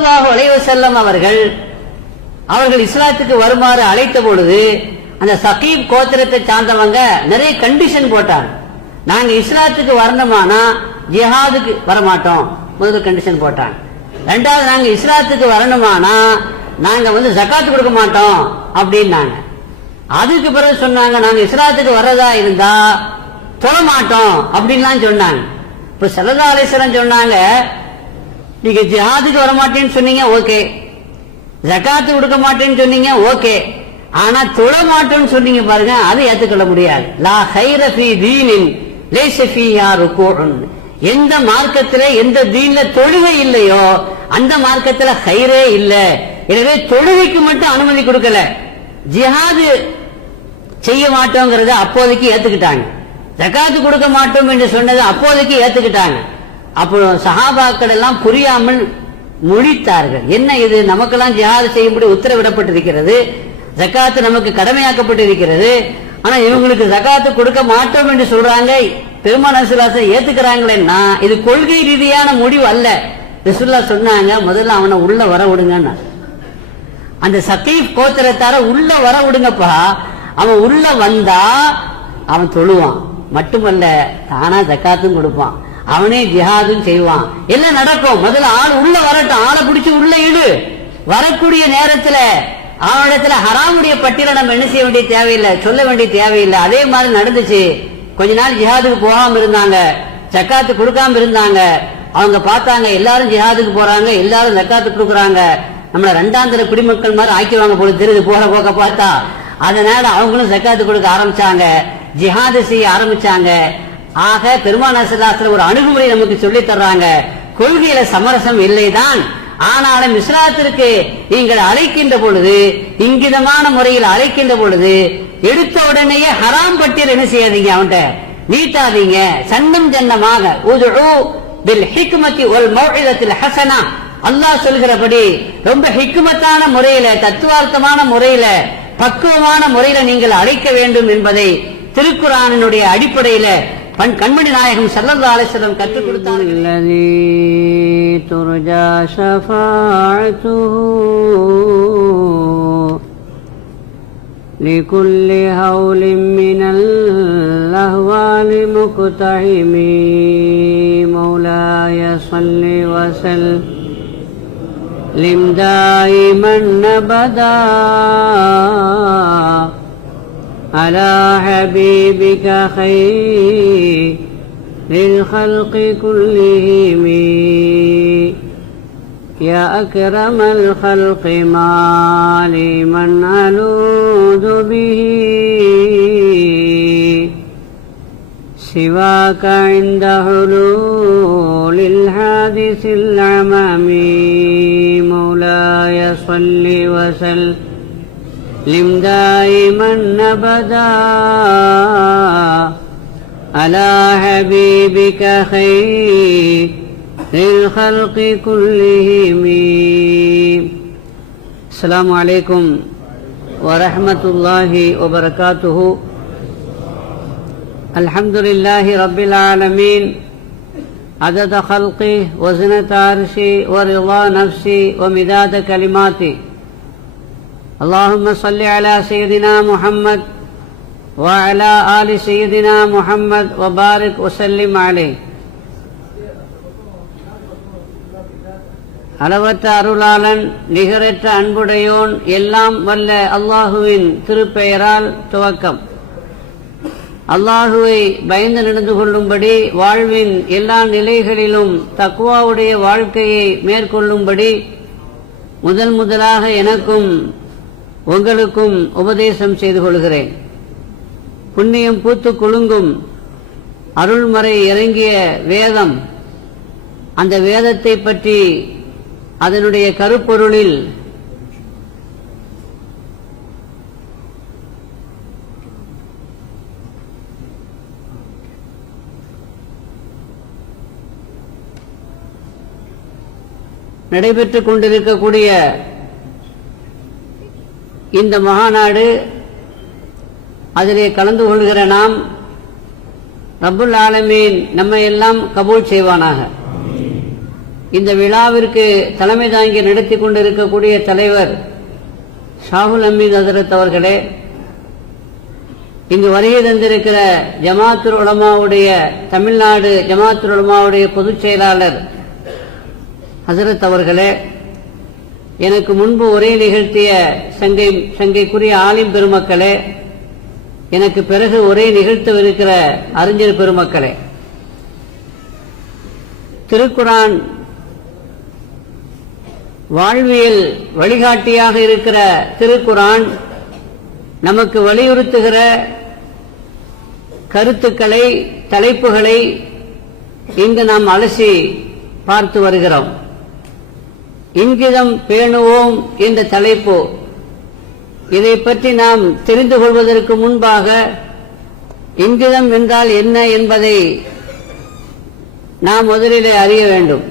ஸல்லல்லாஹு அலைஹி வஸல்லம் அவர்கள் இஸ்லாத்துக்கு வருமாறு அழைத்த பொழுது அந்த சகீப் கோத்திரத்தை சார்ந்தவங்க நிறைய கண்டிஷன் போட்டாங்க. நாங்க இஸ்லாத்துக்கு வரணுமானா ஜிஹாதுக்கு வரமாட்டோம், முதல் கண்டிஷன் போட்டாங்க. ரெண்டாவது, நாங்க இஸ்லாத்துக்கு வரணுமானா நாங்க ஜகாத்து கொடுக்க மாட்டோம் அப்படின்னாங்க. அதுக்கு பிறகு சொன்னாங்க, நாங்க இஸ்லாத்துக்கு வர்றதா இருந்தா தொழ மாட்டோம் அப்படின்லாம் சொன்னாங்க. இப்ப ஸல்லல்லாஹு அலைஹி வஸல்லம் சொன்னாங்க, நீங்க ஜிஹாதுக்கு வர மாட்டேன்னு சொன்னீங்க, ஓகே. ஜகாத்து கொடுக்க மாட்டேன்னு சொன்னீங்க, ஓகே. ஆனா தொழ மாட்டோம்னு சொன்னீங்க பாருங்க, அது ஏத்துக்கொள்ள முடியாது. லா கைர ஃபீ தீனின் லைஸ ஃபீஹா ருகூஉன். எந்த மார்க்கத்துல எந்த தீன்ல தொழுகை இல்லையோ அந்த மார்க்கத்துல கைரே இல்ல. எனவே தொழுகைக்கு மட்டும் அனுமதி கொடுக்கல, ஜிஹாது செய்ய மாட்டோங்கிறத அப்போதைக்கு ஏத்துக்கிட்டாங்க. ஜகாத்து கொடுக்க மாட்டோம் என்று சொன்னதை அப்போதைக்கு ஏத்துக்கிட்டாங்க. அப்போ சஹாபாக்கள் எல்லாம் புரியாமல் முழித்தார்கள். என்ன இது, நமக்கெல்லாம் ஜிஹாது செய்யும்படி உத்தரவிடப்பட்டிருக்கிறது, ஜகாத்து நமக்கு கடமையாக்கப்பட்டிருக்கிறது, ஆனா இவங்களுக்கு ஜகாத்து கொடுக்க மாட்டோம் என்று சொல்றாங்க, பெருமானார் ஸல்லல்லாஹு அலைஹி வஸல்லம் ஏத்துக்கிறாங்களேன்னா இது கொள்கை ரீதியான முடிவு அல்ல. ரசூலுல்லாஹ் சொன்னாங்க, முதல்ல அவனை உள்ள வர விடுங்க. அந்த சகீப் கோத்திரத்தார உள்ள வர விடுங்கப்பா. அவன் உள்ள வந்தா அவன் தொழுவான், மட்டுமல்ல தானா ஜகாத்தும் கொடுப்பான், அவனே ஜிஹாதும் செய்வான், எல்லாம் நடக்கும். முதல்ல ஆள் உள்ள வரட்டும், ஆளை பிடிச்சு உள்ள இடு. வரக்கூடிய நேரத்துல அவனிடத்துல ஹராமுடைய பட்டியலை நம்ம என்ன செய்ய வேண்டிய தேவையில்லை, சொல்ல வேண்டிய தேவையில்லை. அதே மாதிரி நடந்துச்சு. கொஞ்ச நாள் ஜிஹாதுக்கு போகாம இருந்தாங்க, ஜக்காத்து கொடுக்காம இருந்தாங்க. அவங்க பார்த்தாங்க எல்லாரும் ஜிஹாதுக்கு போறாங்க, எல்லாரும் ஜக்காத்து கொடுக்குறாங்க, நம்மள ரெண்டாந்திர குடிமக்கள் மாதிரி ஆக்கிடுவாங்க போல தெரியுது போற போக்க பார்த்தா. அதனால அவங்களும் ஜக்காத்து கொடுக்க ஆரம்பிச்சாங்க, ஜிஹாது செய்ய ஆரம்பிச்சாங்க. ஆக பெருமானார் ஸல்லல்லாஹு அலைஹி வஸல்லம் ஒரு அணுகுமுறை நமக்கு சொல்லி தர்றாங்க. கொள்கையில சமரசம் இல்லைதான், ஆனாலும் இஸ்லாத்திற்கு நீங்கள் அழைக்கின்ற பொழுது, இங்கிதமான முறையில் அழைக்கின்ற பொழுது எடுத்த உடனேயே ஹராம் பட்டியல் என்ன செய்யாதீங்க, அவன்கிட்ட நீட்டாதீங்க. சன்னம் ஜன்னமாக உதுஉ பில் ஹிக்மத்தி வல் மௌஇதத்தில் ஹஸனா, அல்லாஹ் சொல்கிறபடி ரொம்ப ஹிக்மத்தான முறையில, தத்துவார்த்தமான முறையில, பக்குவமான முறையில நீங்கள் அழைக்க வேண்டும் என்பதை திருக்குர்ஆனினுடைய அடிப்படையில கண்மணி நாயகம் ஸல்லல்லாஹு அலைஹி வஸல்லம் கற்றுக் கொடுத்தார்கள். அல்லதீ துர்ஜா ஷஃபாஅத்துஹு லிகுல்லி ஹவுலின் மினல் அஹ்வாலி முக்தஹிமி மௌலாய ஸல்லி வஸல்லிம் தாயிமன் அபதா على حبيبك خير الخلق كلهم يا أكرم الخلق ما لي من ألوذ به سواك عند حلول الحادث العمام مولاي صل وسلم دائما أبدا على حبيبك خير الخلق كلهم. السلام عليكم ورحمة الله وبركاته. الحمد لله رب العالمين عدد خلقه وزنة عرشه ورضا نفسه ومداد كلماته. اللهم صل على سيدنا محمد وعلى آل سيدنا محمد وبارك وسلم عليه. அளவற்ற அருளாளன் நிகரற்ற அன்புடையோன் எல்லாம் வல்ல அல்லாஹுவின் திருப்பெயரால் துவக்கம். அல்லாஹுவை பயந்து நடந்து கொள்ளும்படி, வாழ்வின் எல்லா நிலைகளிலும் தக்வாவுடைய வாழ்க்கையை மேற்கொள்ளும்படி முதலாக எனக்கும் உங்களுக்கும் உபதேசம் செய்து கொள்கிறேன். புண்ணியம் பூத்து குலுங்கும் அருள்மறை இறங்கிய வேதம், அந்த வேதத்தை பற்றி அதனுடைய கருப்பொருளில் நடைபெற்றுக் கொண்டிருக்கக்கூடிய இந்த மகாநாடு, அதிலே கலந்து கொள்கிற நாம் ரப்புல் ஆலமீன் நம்மை எல்லாம் கபூல் செய்வானாக. இந்த விழாவிற்கு தலைமை தாங்கி நடத்தி கொண்டிருக்கக்கூடிய தலைவர் ஷாகுல் அமீத் ஹசரத் அவர்களே, இங்கு வருகை தந்திருக்கிற ஜமாத்துல் உலமாவுடைய தமிழ்நாடு ஜமாத்துல் உலமாவுடைய பொதுச் செயலாளர் ஹசரத் அவர்களே, எனக்கு முன்பு உரை நிகழ்த்திய சங்கைக்குரிய ஆலிம் பெருமக்களே, எனக்கு பிறகு உரை நிகழ்த்தவிருக்கிற அறிஞர் பெருமக்களே, திருக்குரான் வாழ்வியல் வழிகாட்டியாக இருக்கிற திருக்குரான் நமக்கு வலியுறுத்துகிற கருத்துக்களை, தலைப்புகளை இங்கு நாம் அலசி பார்த்து வருகிறோம். இங்கிதம் பேணுவோம் என்ற தலைப்பு. இதை பற்றி நாம் தெரிந்து கொள்வதற்கு முன்பாக இங்கிதம் என்றால் என்ன என்பதை நாம் முதலிலே அறிய வேண்டும்.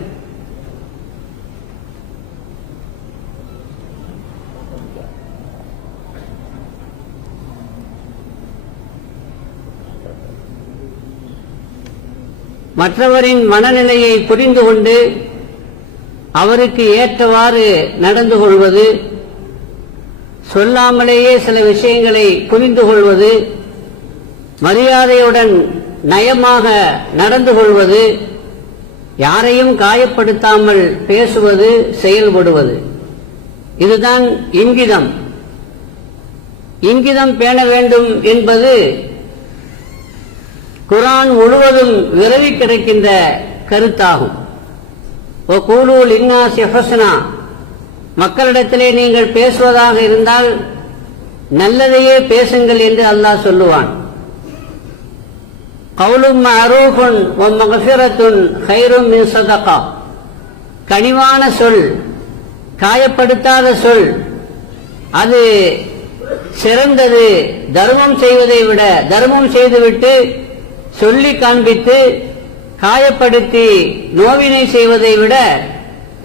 மற்றவரின் மனநிலையை புரிந்து கொண்டு அவருக்கு ஏற்றவாறு நடந்து கொள்வது, சொல்லாமலேயே சில விஷயங்களை புரிந்து கொள்வது, மரியாதையுடன் நயமாக நடந்து கொள்வது, யாரையும் காயப்படுத்தாமல் பேசுவது, செயல்படுவது, இதுதான் இங்கிதம். இங்கிதம் பேண வேண்டும் என்பது குர்ஆன் முழுவதும் விரவி கிடக்கின்ற கருத்தாகும். வகூலு லின்னாஸி ஹுஸ்னா, மக்களிடத்திலே நீங்கள் பேசுவதாக இருந்தால் நல்லதையே பேசுங்கள் என்று அல்லாஹ் சொல்லுவான். கவுலும் மஅரூஃபுன் வ மக்ஃபிரத்துன் கைரும் மின் ஸதகா, கனிவான சொல், காயப்படுத்தாத சொல், அது சிறந்தது. தர்மம் செய்வதை விட, தர்மம் செய்துவிட்டு சொல்லி காண்பித்து காயப்படுத்தி நோவினை செய்வதை விட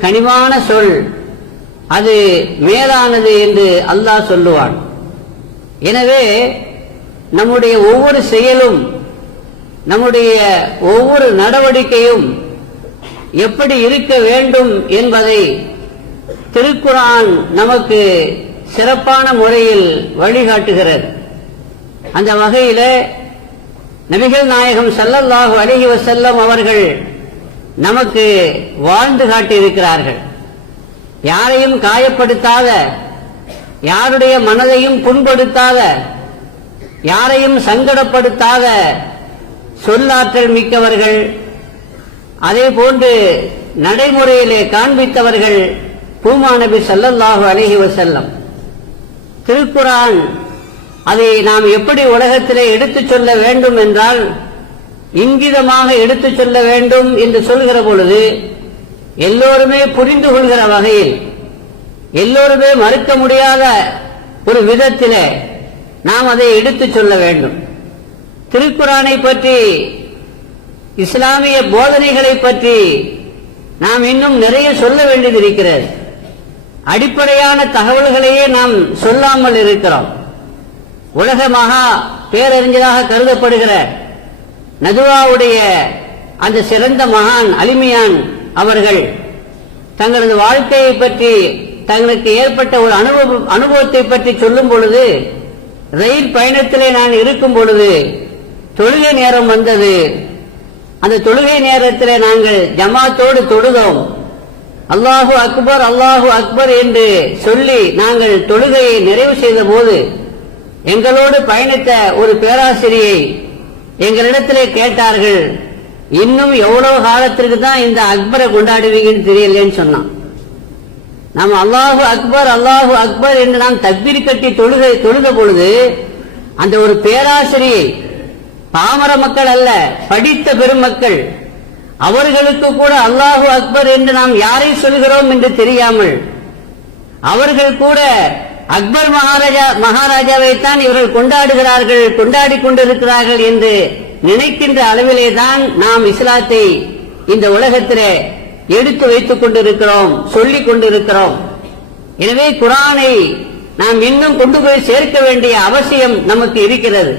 கனிவான சொல் அது மேலானது என்று அல்லாஹ் சொல்லுவான். எனவே நம்முடைய ஒவ்வொரு செயலும், நம்முடைய ஒவ்வொரு நடவடிக்கையும் எப்படி இருக்க வேண்டும் என்பதை திருக்குர்ஆன் நமக்கு சிறப்பான முறையில் வழிகாட்டுகிறது. அந்த வகையில நபிகள் நாயகம் ஸல்லல்லாஹு அலைஹி வஸல்லம் அவர்கள் நமக்கு வாழ்ந்து காட்டியிருக்கிறார்கள். யாரையும் காயப்படுத்தாத, யாருடைய மனதையும் புண்படுத்தாத, யாரையும் சங்கடப்படுத்தாத சொல்லாற்றல் மிக்கவர்கள், அதே போன்று நடைமுறையிலே காண்பித்தவர்கள் பூமா நபி ஸல்லல்லாஹு அலைஹி வஸல்லம். திருக்குர்ஆன் அதை நாம் எப்படி உலகத்திலே எடுத்துச் சொல்ல வேண்டும் என்றால், இங்கிதமாக எடுத்துச் சொல்ல வேண்டும் என்று சொல்கிற பொழுது எல்லோருமே புரிந்து கொள்கிற வகையில், எல்லோருமே மறுக்க முடியாத ஒரு விதத்திலே நாம் அதை எடுத்துச் சொல்ல வேண்டும். திருக்குர்ஆனை பற்றி, இஸ்லாமிய போதனைகளை பற்றி நாம் இன்னும் நிறைய சொல்ல வேண்டியது இருக்கிறது. அடிப்படையான தகவல்களையே நாம் சொல்லாமல் இருக்கிறோம். உலக மகா பேரறிஞராக கருதப்படுகிற நதுவாவுடைய அந்த சிறந்த மகான் அலிமியான் அவர்கள் தங்களது வாழ்க்கையை பற்றி, தங்களுக்கு ஏற்பட்ட ஒரு அனுபவத்தை பற்றி சொல்லும் பொழுது, ரயில் பயணத்திலே நான் இருக்கும் பொழுது தொழுகை நேரம் வந்தது. அந்த தொழுகை நேரத்திலே நாங்கள் ஜமாத்தோடு தொழுதோம். அல்லாஹு அக்பர் அல்லாஹு அக்பர் என்று சொல்லி நாங்கள் தொழுகையை நிறைவு செய்த போது எங்களோடு பயணித்த ஒரு பேராசிரியை எங்களிடத்திலே கேட்டார்கள், இன்னும் எவ்வளவு காலத்திற்கு தான் இந்த அக்பரை கொண்டாடுவீங்கன்னு தெரியலேன்னு சொன்னான். நாம் அல்லாஹு அக்பர் என்று நாம் தக்பீர் கட்டி தொழுத பொழுது அந்த ஒரு பேராசிரியை, பாமர மக்கள் அல்ல, படித்த பெருமக்கள், அவர்களுக்கு கூட அல்லாஹு அக்பர் என்று நாம் யாரை சொல்கிறோம் என்று தெரியாமல், அவர்கள் கூட அக்பர் மகாராஜாவைத்தான் இவர்கள் கொண்டாடுகிறார்கள், கொண்டாடி கொண்டிருக்கிறார்கள் என்று நினைக்கின்ற அளவிலே தான் நாம் இஸ்லாத்தை இந்த உலகத்திலே எடுத்து வைத்துக் கொண்டிருக்கிறோம், சொல்லிக் கொண்டிருக்கிறோம். எனவே குர்ஆனை நாம் இன்னும் கொண்டு போய் சேர்க்க வேண்டிய அவசியம் நமக்கு இருக்கிறது.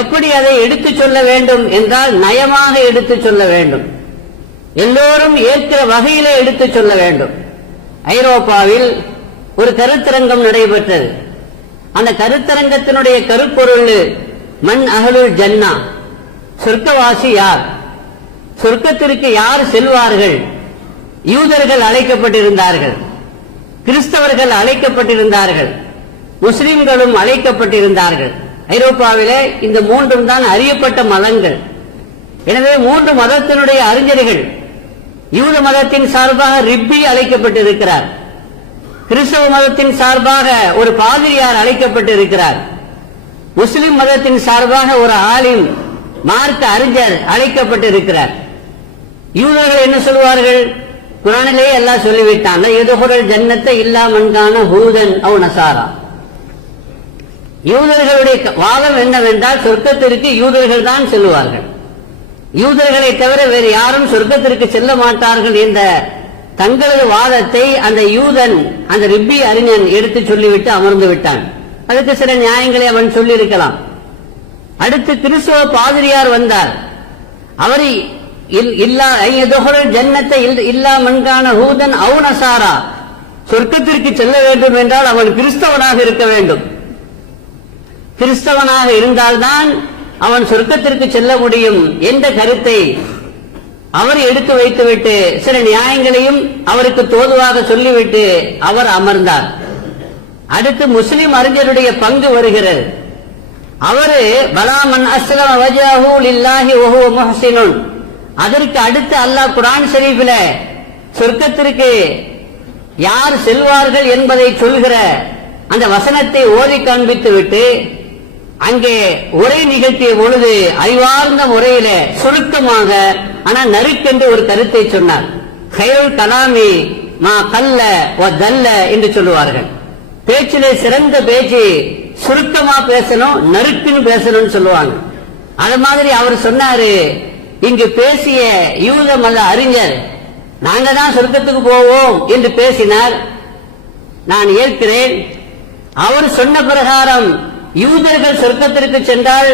எப்படி அதை எடுத்துச் சொல்ல வேண்டும் என்றால் நயமாக எடுத்துச் சொல்ல வேண்டும். எல்லோரும் ஏற்கிற வகையிலே எடுத்துச் சொல்ல வேண்டும். ஐரோப்பாவில் ஒரு கருத்தரங்கம் நடைபெற்றது. அந்த கருத்தரங்கத்தினுடைய கருப்பொருள் மன் அஹலுல் ஜன்னா, சொர்க்கவாசி யார், சொர்க்கத்திற்கு யார் செல்வார்கள். யூதர்கள் அழைக்கப்பட்டிருந்தார்கள், கிறிஸ்தவர்கள் அழைக்கப்பட்டிருந்தார்கள், முஸ்லிம்களும் அழைக்கப்பட்டிருந்தார்கள். ஐரோப்பாவிலே இந்த மூன்றும் தான் அறியப்பட்ட மதங்கள். எனவே மூன்று மதத்தினுடைய அறிஞர்கள், யூத மதத்தின் சார்பாக ரிப்பி அழைக்கப்பட்டிருக்கிறார், கிறிஸ்தவ மதத்தின் சார்பாக ஒரு பாதிரியார் அழைக்கப்பட்டிருக்கிறார், முஸ்லிம் மதத்தின் சார்பாக ஒரு ஆலிம் மார்க்க அறிஞர் அழைக்கப்பட்டிருக்கிறார். யூதர்கள் என்ன சொல்வார்கள்? குர்ஆனிலே அல்லாஹ் சொல்லிவிட்டான், யதுகுல் ஜன்னத்தை இல்லா மன்கான ஹூதன் அவ் நசாரா. யூதர்களுடைய வாதம் என்னவென்றால் சொர்க்கத்திற்கு யூதர்கள் தான் செல்வார்கள், யூதர்களை தவிர வேறு யாரும் சொர்க்கத்திற்கு செல்ல மாட்டார்கள் என்ற தங்களது வாதத்தை அந்த யூதன், அந்த ரிப்பி அறிஞன் எடுத்து சொல்லிவிட்டு அமர்ந்து விட்டான். அதுக்கு சில நியாயங்களை அவன் சொல்லியிருக்கலாம். அடுத்து கிறிஸ்தவ பாதிரியார் வந்தார். அவர் ஜன்னத்தை இல்லா மன்கான ஹூதன் அவ் நசாரா, சொர்க்கத்திற்கு செல்ல வேண்டும் என்றால் அவன் கிறிஸ்தவனாக இருக்க வேண்டும், கிறிஸ்தவனாக இருந்தால்தான் அவன் சொர்க்கத்திற்கு செல்ல முடியும் என்ற கருத்தை அவர் எடுத்து வைத்துவிட்டு சில நியாயங்களையும் அவருக்கு தோதுவாக சொல்லிவிட்டு அவர் அமர்ந்தார். அடுத்து முஸ்லிம் அறிஞருடைய பங்கு வருகிறது. அவரு பலாமன் அஸ்லம வஜஹு லில்லாஹி வஹுவ முஹ்ஸினுன், அதற்கு அடுத்து அல்லாஹ் குர்ஆன் ஷரீஃபில சொர்க்கத்திற்கு யார் செல்வார்கள் என்பதை சொல்கிற அந்த வசனத்தை ஓதி காண்பித்து விட்டு அங்கே உரை நிகழ்த்திய பொழுது அறிவார்ந்த முறையில சுருக்கமாக ஆனால் நறுக்கென்று ஒரு கருத்தை சொன்னார். ஹைருல் கலாமி மா கல்ல வ தல்ல என்று சொல்லுவார்கள். பேச்சிலே சிறந்த பேச்சு சுருக்கமா பேசணும், நறுக்குன்னு பேசணும்னு சொல்லுவாங்க. அது மாதிரி அவர் சொன்னாரு, இங்கு பேசிய யூத மத அறிஞர் நாங்க தான் சொர்க்கத்துக்கு போவோம் என்று பேசினார். நான் ஏற்கிறேன். அவர் சொன்ன பிரகாரம் யூதர்கள் சொர்க்கத்திற்கு சென்றால்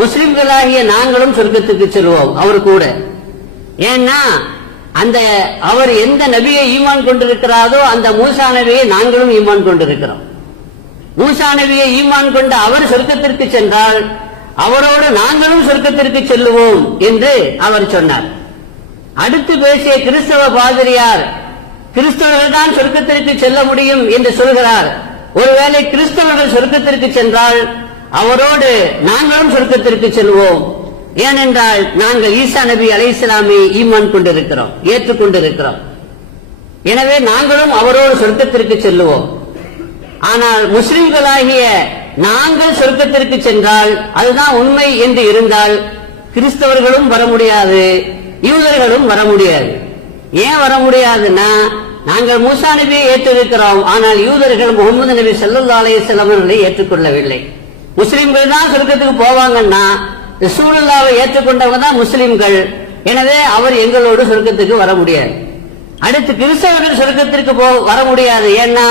முஸ்லிம்களாகிய நாங்களும் சொர்க்கத்துக்கு செல்வோம் அவர் கூட. ஏன்னா அந்த அவர் எந்த நபியை ஈமான் கொண்டிருக்கிறாரோ அந்த மூசா நபியை நாங்களும் ஈமான் கொண்டிருக்கிறோம். மூசா நபியை ஈமான் கொண்ட அவர் சொர்க்கத்திற்கு சென்றால் அவரோடு நாங்களும் சொர்க்கத்திற்கு செல்லுவோம் என்று அவர் சொன்னார். அடுத்து பேசிய கிறிஸ்தவ பாதிரியார் கிறிஸ்தவர்கள் தான் சொர்க்கத்திற்கு செல்ல முடியும் என்று சொல்கிறார். ஒருவேளை கிறிஸ்தவர்கள் சொர்க்கத்திற்கு சென்றால் அவரோடு நாங்களும் சொர்க்கத்திற்கு செல்வோம். ஏனென்றால் நாங்கள் ஈசா நபி அலைஹிஸ்ஸலாமை ஈமான் கொண்டிருக்கிறோம், ஏற்றுக்கொண்டிருக்கிறோம். எனவே நாங்களும் அவரோடு சொர்க்கத்திற்கு செல்லுவோம். ஆனால் முஸ்லிம்களாகிய நாங்கள் சொர்க்கத்திற்கு சென்றால் அதுதான் உண்மை என்று இருந்தால் கிறிஸ்தவர்களும் வர முடியாது, யூதர்களும் வர முடியாது. ஏன் வர முடியாதுன்னா, நாங்கள் மூசா நபியை ஏற்றிருக்கிறோம், ஆனால் யூதர்கள் முகமது நபி ஸல்லல்லாஹு அலைஹி வஸல்லம் அவர்களை ஏற்றுக்கொள்ளவில்லை. முஸ்லிம்கள் தான் சொர்க்கத்துக்கு போவாங்கன்னா ரசூலுல்லாஹ்வை ஏற்றுக்கொண்டவங்க தான் முஸ்லிம்கள். எனவே அவர் எங்களோடு சொர்க்கத்துக்கு வர முடியாது. அடுத்து கிறிஸ்தவர்கள் சொர்க்கத்திற்கு வர முடியாது. ஏன்னா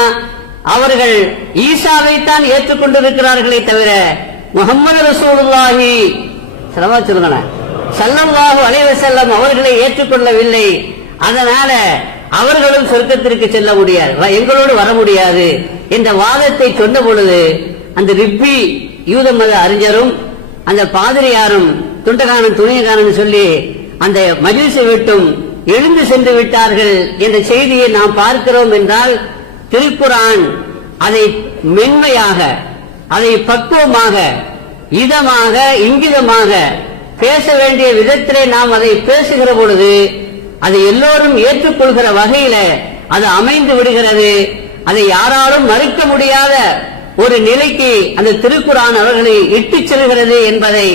அவர்கள் ஈசாவை தான் ஏற்றுக்கொண்டிருக்கிறார்களே தவிர முஹம்மது ரசூலுல்லாஹி ஸல்லல்லாஹு அலைஹி வஸல்லம் அவர்களை ஏற்றுக்கொள்ளவில்லை. அதனால அவர்களும் சொர்க்கத்திற்கு செல்ல முடியாது, எங்களோடு வர முடியாது என்ற வாதத்தை சொன்ன பொழுது அந்த ரிப்பி யூத மத அறிஞரும் அந்த பாதிரியாரும் துண்டகானன் துணியகானன் சொல்லி அந்த மஜ்லிஸை விட்டும் எழுந்து சென்று விட்டார்கள் என்ற செய்தியை நாம் பார்க்கிறோம். என்றால் திருக்குர்ஆன் அதை மென்மையாக, அதை பக்குவமாக, இதமாக, இங்கிதமாக பேச வேண்டிய விதத்திலே நாம் அதை பேசுகிற பொழுது அதை எல்லோரும் ஏற்றுக்கொள்கிற வகையில அது அமைந்து விடுகிறது. அதை யாராலும் மறுக்க முடியாத ஒரு நிலைக்கு அந்த திருக்குர்ஆன் அவர்களை இட்டுச் செல்கிறது என்பதை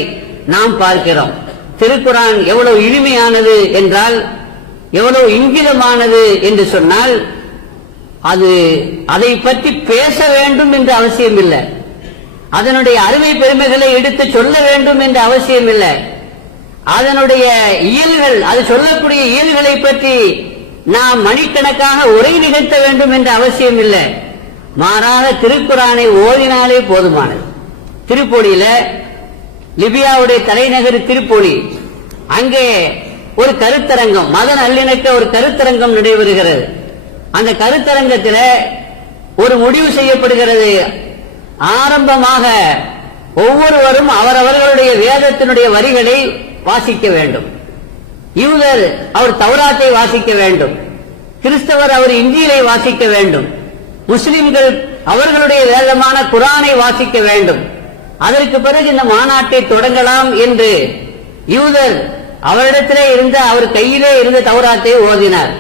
நாம் பார்க்கிறோம். திருக்குர்ஆன் எவ்வளவு இனிமையானது என்றால், எவ்வளவு இங்கிதமானது என்று சொன்னால், அதை பற்றி பேச வேண்டும் என்ற அவசியம் இல்லை, அதனுடைய அருமை பெருமைகளை எடுத்து சொல்ல வேண்டும் என்ற அவசியம் இல்லை, அதனுடைய இயல்கள், அது சொல்லக்கூடிய இயல்களை பற்றி நாம் மணிக்கணக்காக உரை நிகழ்த்த வேண்டும் என்ற அவசியம் இல்லை. மாறாக திருக்குர்ஆனை ஓதினாலே போதுமானது. திருப்பொழியில லிபியாவுடைய தலைநகர் திருப்பொழி, அங்கே ஒரு கருத்தரங்கம், மத நல்லிணக்க ஒரு கருத்தரங்கம் நடைபெறுகிறது. அந்த கருத்தரங்கத்தில் ஒரு முடிவு செய்யப்படுகிறது. ஆரம்பமாக ஒவ்வொருவரும் அவரவர்களுடைய வேதத்தினுடைய வரிகளை வாசிக்க வேண்டும். யூதர் அவர் தௌராத்தை வாசிக்க வேண்டும், கிறிஸ்தவர் அவர் இஞ்சிலை வாசிக்க வேண்டும், முஸ்லிம்கள் அவர்களுடைய வேதமான குரானை வாசிக்க வேண்டும். அதற்கு பிறகு இந்த மாநாட்டை தொடங்கலாம் என்று யூதர் அவரிடத்திலே இருந்த அவர் கையிலே இருந்த தௌராத்தை ஓதினார்.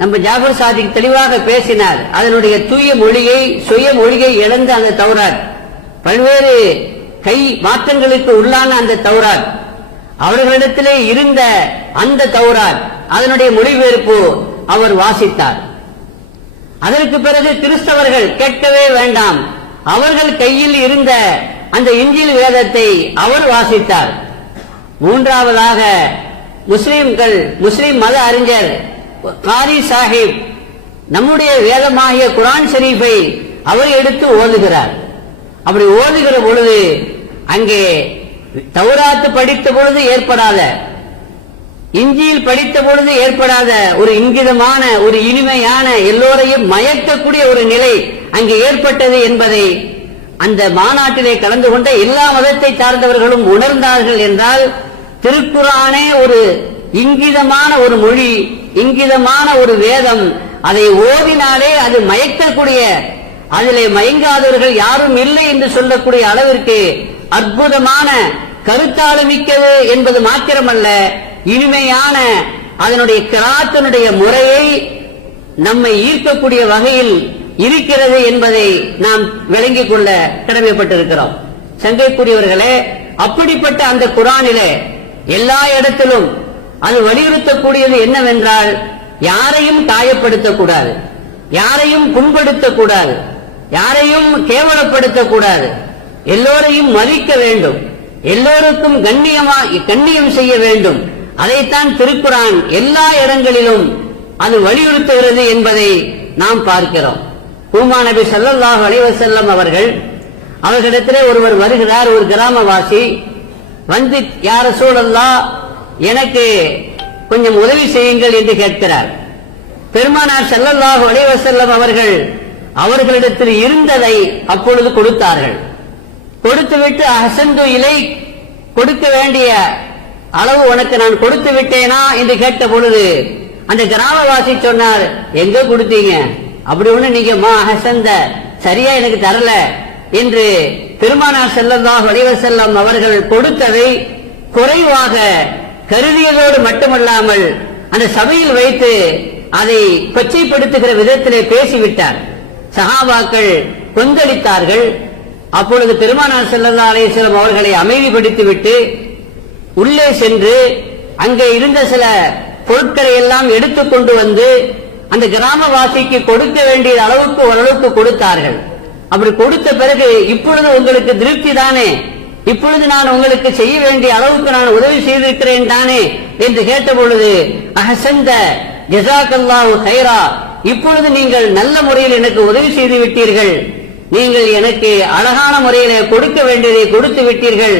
நம்ம ஜாஃபர் சாதிக் தெளிவாக பேசினார். அதனுடைய தூய மொழியை சுய மொழியை இழந்த அந்த தௌராத், பல்வேறு கை மாற்றங்களுக்கு உள்ளான அந்த தௌராத், அவர்களிடத்திலே இருந்த அந்த தௌராத், அதனுடைய மொழிபெயர்ப்பு அவர் வாசித்தார். அதற்கு பிறகு கிறிஸ்தவர்கள் கேட்கவே வேண்டாம், அவர்கள் கையில் இருந்த அந்த இஞ்சில் வேதத்தை அவர் வாசித்தார். மூன்றாவதாக முஸ்லிம் மத அறிஞர் காரி சாஹிப் நம்முடைய வேதமாகிய குரான் ஷரீஃபை அவர் எடுத்து ஓதுகிறார். அப்படி ஓதுகிற பொழுது அங்கே தௌராத்து படித்த பொழுது ஏற்படாத, இஞ்சியில் படித்த பொழுது ஏற்படாத ஒரு இங்கிதமான ஒரு இனிமையான எல்லோரையும் மயக்கக்கூடிய ஒரு நிலை அங்கே ஏற்பட்டது என்பதை அந்த மாநாட்டிலே கலந்து கொண்ட எல்லா மதத்தை சார்ந்தவர்களும் உணர்ந்தார்கள். என்றால் திருக்குரானே ஒரு இங்கிதமான ஒரு மொழி, இங்கிதமான ஒரு வேதம், அதை ஓதினாலே அது மயக்கக்கூடிய, அதிலே மயங்காதவர்கள் யாரும் இல்லை என்று சொல்லக்கூடிய அளவிற்கு அற்புதமான கருத்தாளமிக்கது என்பது மாத்திரமல்ல, இனிமையான அதனுடைய கிராத்தினுடைய முறையை நம்மை ஈர்க்கக்கூடிய வகையில் இருக்கிறது என்பதை நாம் விளங்கிக் கொள்ள கடமைப்பட்டிருக்கிறோம். சங்கைக்குரியவர்களே, அப்படிப்பட்ட அந்த குரானிலே எல்லா இடத்திலும் அது வலியுறுத்தக்கூடியது என்னவென்றால், யாரையும் காயப்படுத்தக்கூடாது, யாரையும் புண்படுத்தக்கூடாது, யாரையும் கேவலப்படுத்தக்கூடாது, எல்லோரையும் மதிக்க வேண்டும், எல்லோருக்கும் கண்ணியம் செய்ய வேண்டும். அதைத்தான் திருக்குரான் எல்லா இடங்களிலும் அது வலியுறுத்துகிறது என்பதை நாம் பார்க்கிறோம். கூமா நபி ஸல்லல்லாஹு அலைஹி வஸல்லம் அவர்களிடத்திலே ஒருவர் வருகிறார், ஒரு கிராமவாசி வந்து, யா ரசூலல்லாஹ், எனக்கு கொஞ்சம் உதவி செய்யுங்கள் என்று கேட்கிறார். பெருமானார் ஸல்லல்லாஹு அலைஹி வஸல்லம் அவர்களிடத்தில் இருந்ததை அப்பொழுது கொடுத்தார்கள். கொடுத்துவிட்டு அஹ்சன்து இலை, கொடுக்க வேண்டிய அளவு உனக்கு நான் கொடுத்து விட்டேனா என்று கேட்ட பொழுது அந்த கிராமவாசி சொன்னார், எங்க கொடுத்தீங்க, அப்படி ஒண்ணு நீங்க மா அஹ்சந்த சரியா எனக்கு தரல என்று பெருமானார் ஸல்லல்லாஹு அலைஹி வஸல்லம் அவர்கள் கொடுத்ததை குறைவாக கருதியதோடு மட்டுமல்லாமல் அந்த சபையில் வைத்து அதை கொச்சைப்படுத்துகிற விதத்திலே பேசிவிட்டார். சஹாபாக்கள் கொந்தளித்தார்கள். அப்பொழுது பெருமானார் ஸல்லல்லாஹு அலைஹி வஸல்லம் அவர்களை அமைதிப்படுத்திவிட்டு உள்ளே சென்று அங்கே இருந்த சில பொருட்களை எல்லாம் எடுத்துக் கொண்டு வந்து அந்த கிராமவாசிக்கு கொடுக்க வேண்டிய அளவுக்கு ஓரளவுக்கு கொடுத்தார்கள். அப்படி கொடுத்த பிறகு, இப்பொழுது உங்களுக்கு திருப்தி தானே, இப்பொழுது நான் உங்களுக்கு செய்ய வேண்டிய அளவுக்கு நான் உதவி செய்திருக்கிறேன் தானே என்று கேட்ட பொழுது, அஹ்சந்த ஜஸாக்கல்லாஹு கைரா, இப்பொழுது நீங்கள் நல்ல முறையில் எனக்கு உதவி செய்து விட்டீர்கள், நீங்கள் எனக்கு அழகான முறையில கொடுக்க வேண்டியதை கொடுத்து விட்டீர்கள்,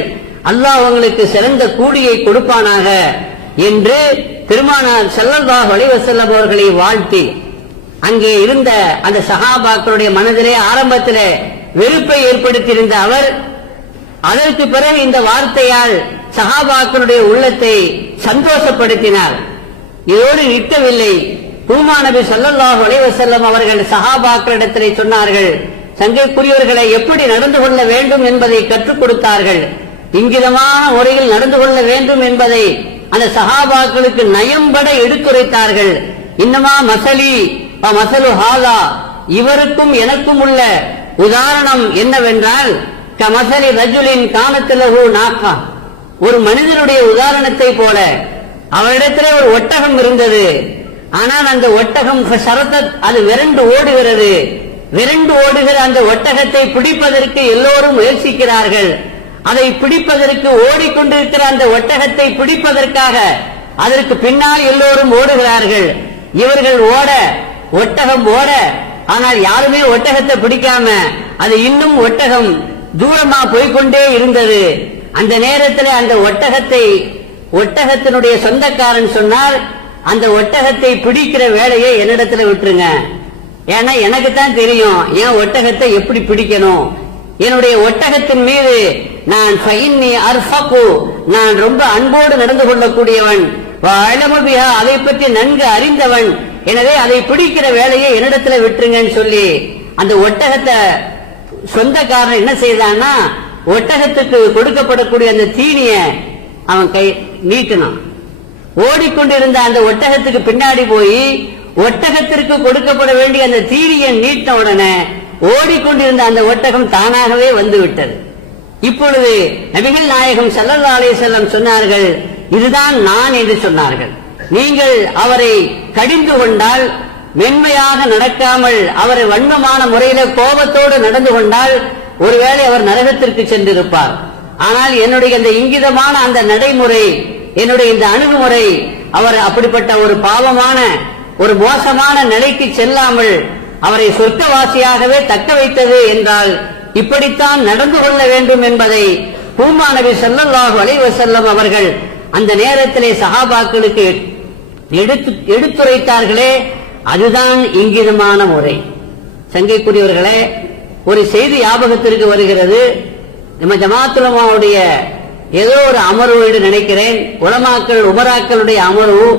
அல்லாஹ் உங்களுக்கு சிறந்த கூலியை கொடுப்பானாக என்று பெருமானார் ஸல்லல்லாஹு அலைஹி வஸல்லம் அவர்களை வாழ்த்தி, அங்கே இருந்த அந்த சஹாபாக்களுடைய மனதிலே ஆரம்பத்திலே வெறுப்பை ஏற்படுத்தியிருந்த அவர் அதற்கு பிறகு இந்த வார்த்தையால் சஹாபாக்களுடைய உள்ளத்தை சந்தோஷப்படுத்தினார். இதோடு நிற்கவில்லை. கூமா நபி ஸல்லல்லாஹு அலைஹி வஸல்லம் அவர்கள் சஹாபாக்களிடத்திலே சொன்னார்கள், சங்கைக்குரியவர்களை எப்படி நடந்து கொள்ள வேண்டும் என்பதை கற்றுக் கொடுத்தார்கள். இங்கிதமான முறையில் நடந்து கொள்ள வேண்டும் என்பதை அந்த சஹாபாக்களுக்கு நயம்பட எடுத்துரைத்தார்கள். இன்னமா மசலி மசலு ஹாலா, இவருக்கும் எனக்கும் உள்ள உதாரணம் என்னவென்றால், கமசலி ரஜுலின் கானத்திலகு நாக்கா, ஒரு மனிதனுடைய உதாரணத்தை போல. அவரிடத்திலே ஒரு ஒட்டகம் இருந்தது. ஆனால் அந்த ஒட்டகம் அது விரண்டு ஓடுகிறது. விரண்டு ஓடுகிற அந்த ஒட்டகத்தை பிடிப்பதற்கு எல்லோரும் முயற்சிக்கிறார்கள். அதை பிடிப்பதற்கு ஓடிக்கொண்டிருக்கிற அந்த ஒட்டகத்தை பிடிப்பதற்காக அதற்கு பின்னால் எல்லோரும் ஓடுகிறார்கள். இவர்கள் ஓட, ஒட்டகம் ஓட, ஆனால் யாருமே ஒட்டகத்தை பிடிக்காம அது இன்னும் ஒட்டகம் தூரமா போய்கொண்டே இருந்தது. அந்த நேரத்தில் அந்த ஒட்டகத்தை ஒட்டகத்தினுடைய சொந்தக்காரன் சொன்னார், அந்த ஒட்டகத்தை பிடிக்கிற வேலையை என்னிடத்துல விட்டுருங்க. ஏன்னா எனக்கு தான் தெரியும் என் ஒட்டகத்தை எப்படி பிடிக்கணும். என்னுடைய ஒட்டகத்தின் மீது நான் ரொம்ப அன்போடு நடந்து கொள்ளக்கூடியவன், அதை பற்றி நன்கு அறிந்தவன். எனவே அதை பிடிக்கிற வேலையை என்னிடத்துல விட்டுருங்கன்னு சொல்லி அந்த ஒட்டகத்தை சொந்தக்காரன் என்ன செய்தான்னா, ஒட்டகத்துக்கு கொடுக்கப்படக்கூடிய அந்த தீனிய அவன் கை நீட்டினான். ஓடிக்கொண்டிருந்த அந்த ஒட்டகத்துக்கு பின்னாடி போய் ஒட்டகத்திற்கு கொடுக்கப்பட வேண்டிய அந்த தீனியை நீட்ட உடனே ஓடிக்கொண்டிருந்த அந்த ஒட்டகம் தானாகவே வந்து விட்டது. இப்பொழுது நபிகள் நாயகம் ஸல்லல்லாஹு அலைஹி வஸல்லம் சொன்னார்கள், இதுதான் நான் என்று சொன்னார்கள். நீங்கள் அவரை கடிந்து கொண்டால், மென்மையாக நடக்காமல் அவரை வன்மமான முறையில கோபத்தோடு நடந்து கொண்டால் ஒருவேளை அவர் நரகத்திற்கு சென்றிருப்பார். ஆனால் என்னுடைய இந்த இங்கிதமான அந்த நடைமுறை, என்னுடைய இந்த அணுகுமுறை அவர் அப்படிப்பட்ட ஒரு பாவமான ஒரு மோசமான நிலைக்கு செல்லாமல் அவரை சொர்க்கவாசியாகவே தக்க வைத்தது என்றால் இப்படித்தான் நடந்து கொள்ள வேண்டும் என்பதை பூமா நபி ஸல்லல்லாஹு அலைஹி வஸல்லம் அவர்கள் அந்த நேரத்திலே சஹாபாக்களுக்கு எடுத்துரைத்தார்களே, அதுதான் இங்கிதமான முறை. சங்கைக்குரியவர்களே, ஒரு செய்தி ஞாபகத்திற்கு வருகிறது. நம்ம ஜமாத்துல் உலமாவுடைய ஏதோ ஒரு அமர்வு என்று நினைக்கிறேன், உலமாக்கள் உமராக்களுடைய அமர்வு.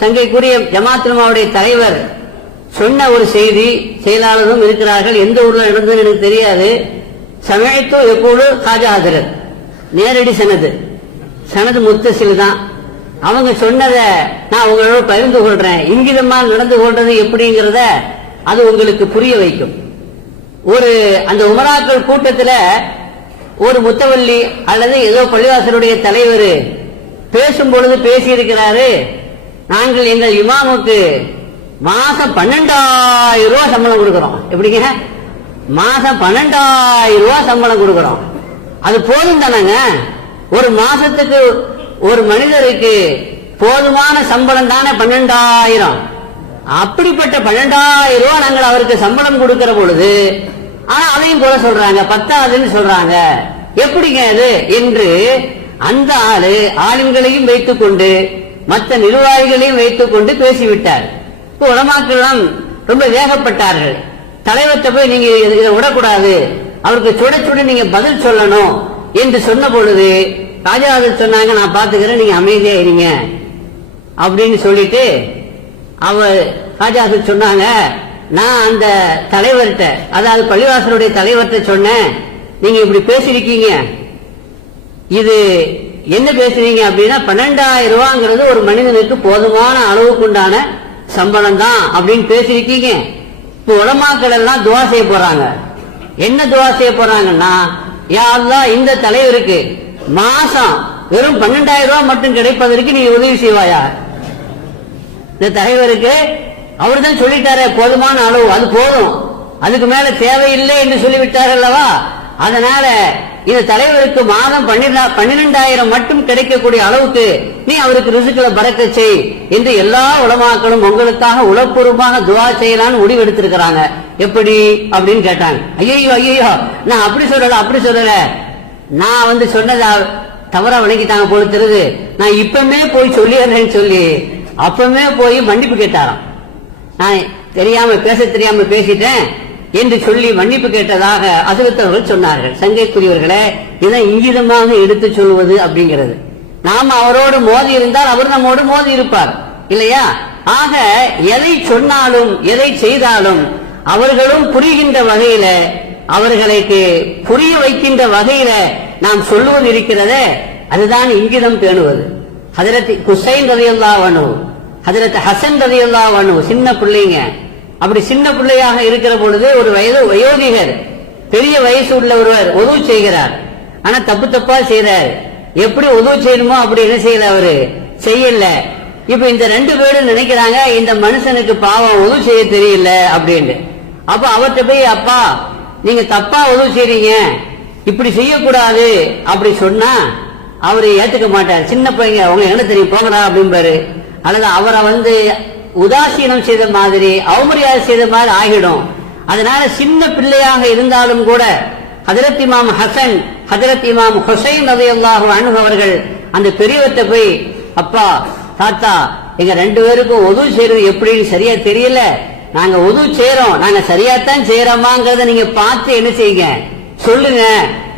சங்கைக்குரிய ஜமாத்துல் உலமாவுடைய தலைவர் சொன்ன ஒரு செய்தி, செயலாளரும் இருக்கிறார்கள், எந்த ஊர்ல நடந்ததுன்னு எனக்கு தெரியாது. சமயத்தோ எப்போது காஜா ஹஜரத், நேரடி சனது முத்தசில் தான். அவங்க சொன்னதை நான் உங்களோட பகிர்ந்து கொள்றேன். இங்கிதமா நடந்து கொள்றது எப்படிங்கிறத அது உங்களுக்கு புரிய வைக்கும். அந்த உமராக்கள் கூட்டத்தில் ஒரு முத்தவல்லி அல்லது ஏதோ பள்ளிவாசலுடைய தலைவர் பேசும் பொழுது பேசியிருக்கிறாரு, நாங்கள் எங்கள் இமாமுக்கு மாசம் 12,000 ரூபாய் சம்பளம் கொடுக்கிறோம். எப்படிங்க? மாசம் 12,000 ரூபாய் சம்பளம் கொடுக்கிறோம். அது போதும் தானங்க? ஒரு மாசத்துக்கு ஒரு மனிதருக்கு போதுமான சம்பளம் தானே 12,000. அப்படிப்பட்ட 12,000 ரூபாய் நாங்கள் அவருக்கு சம்பளம் கொடுக்கிற பொழுது ஆனா அதையும் கூட சொல்றாங்க, பத்தாதுன்னு சொல்றாங்க. எப்படிங்க அது என்று அந்த ஆளுங்களையும் வைத்துக் கொண்டு மற்ற நிர்வாகிகளையும் வைத்துக் கொண்டு பேசிவிட்டார். உலமாக்கள் ரொம்ப வேகப்பட்டார்கள். தலைவர்கிட்ட போய் நீங்க இதை விடக்கூடாது, அவருக்கு சுட சுட நீங்க பதில் சொல்லணும் என்று சொன்ன பொழுது ராஜாவது சொன்னாங்க, நான் பாத்துக்கிறேன், நீங்க அமைதியா இருங்க அப்படின்னு சொல்லிட்டு ராஜாவது சொன்னாங்க, நான் அந்த தலைவர்கிட்ட, அதாவது பள்ளிவாசலுடைய தலைவர்கிட்ட சொன்னேன், நீங்க இப்படி பேசிருக்கீங்க, இது என்ன பேசுறீங்க அப்படின்னா 12,000 ரூபாங்கிறது ஒரு மனிதனுக்கு போதுமான அளவுக்குண்டான சம்பளம் தான் அப்படின்னு பேசிருக்கீங்க. இப்ப உலமாக்கள் எல்லாம் துவா செய்ய போறாங்க. என்ன துவா செய்ய போறாங்கன்னா, யா அல்லாஹ் இந்த தலைவருக்கு மாசம் வெறும் 12,000 ரூபாய் மட்டும் கிடைப்பதற்கு நீ உதவி செய்வாயா? இந்த தலைவருக்கு அவர் தான் சொல்லிட்டாரு போதுமான அளவு, அது போதும், அதுக்கு மேல தேவையில்லை என்று சொல்லிவிட்டார் அல்லவா. அதனால இந்த தலைவருக்கு மாதம் 12,000 மட்டும் கிடைக்கக்கூடிய அளவுக்கு நீ அவருக்கு ரிசுக்களை பறக்க செய் என்று எல்லா உலமாக்களும் உங்களுக்காக உளப்பூர்வமாக துவா செய்யலான்னு முடிவெடுத்திருக்கிறாங்க. எப்படி அப்படின்னு கேட்டாங்க. ஐயோ நான் அப்படி சொல்லல, நான் சொன்னதா தவறா விளங்கிட்டாங்க போல தெரியுது, நான் இப்பமே போய் சொல்லிடுறேன்னு சொல்லி அப்பமே போய் மன்னிப்பு கேட்டாராம். நான் பேச தெரியாம பேசிட்டேன் என்று சொல்லி மன்னிப்பு கேட்டதாக அசுகத்தவர்கள் சொன்னார்கள். சங்கைக்குரியவர்களே, இதை இங்கிதமாக எடுத்து சொல்வது அப்படிங்கிறது. நாம் அவரோடு மோதி இருந்தால் அவர் நம்மோடு மோதி இருப்பார் இல்லையா? ஆக எதை சொன்னாலும் எதை செய்தாலும் அவர்களும் புரிகின்ற வகையில, அவர்களுக்கு புரிய வைக்கின்ற வகையில நாம் சொல்லுவது இருக்கிறதே, அதுதான் இங்கிதம் பேணுவது. ஹஜரத் ஹுசைன் ரலியல்லாஹு அன்ஹு, ஹஜரத் ஹசன் ரலியல்லாஹு அன்ஹு சின்ன பிள்ளைங்க. அப்படி சின்ன பிள்ளையாக இருக்கிற பொழுது ஒரு வயோதிகர், பெரிய வயசு உள்ள ஒருவர் உதவு செய்கிறார். ஆனா தப்பா செய்யறாரு. எப்படி உதவு செய்யணுமோ அப்படி என்ன செய்யல, அவரு செய்யல. இப்ப இந்த 2 பேரும் நினைக்கிறாங்க, இந்த மனுஷனுக்கு பாவம் உதவு செய்ய தெரியல அப்படின்னு. அப்ப அவர்கிட்ட போய், அப்பா நீங்க தப்பா உதவு செய்றீங்க, இப்படி செய்யக்கூடாது அப்படி சொன்னா அவரு ஏத்துக்க மாட்டார். சின்ன பையங்க, உங்க என்ன தெரியும் போங்கடா அப்படின்பாரு. அல்லது அவரை உதாசீனம் செய்த மாதிரி, அவமரியாதை செய்த மாதிரி ஆகிடும். அதனால சின்ன பிள்ளையாக இருந்தாலும் கூட ஹஜரத் இமாம் ஹசன், ஹஜரத் இமாம் ஹுசைன் ரலியல்லாஹு அன்ஹு அவர்கள் அந்த பெரியவர்கிட்ட போய், அப்பா தாத்தா எங்க 2 பேருக்கும் உது செய்யறது எப்படின்னு சரியா தெரியல, நாங்க உது செய்யறோம், நாங்க சரியாத்தான் செய்யறோமாங்கிறத நீங்க பார்த்து என்ன செய்யுங்க சொல்லுங்க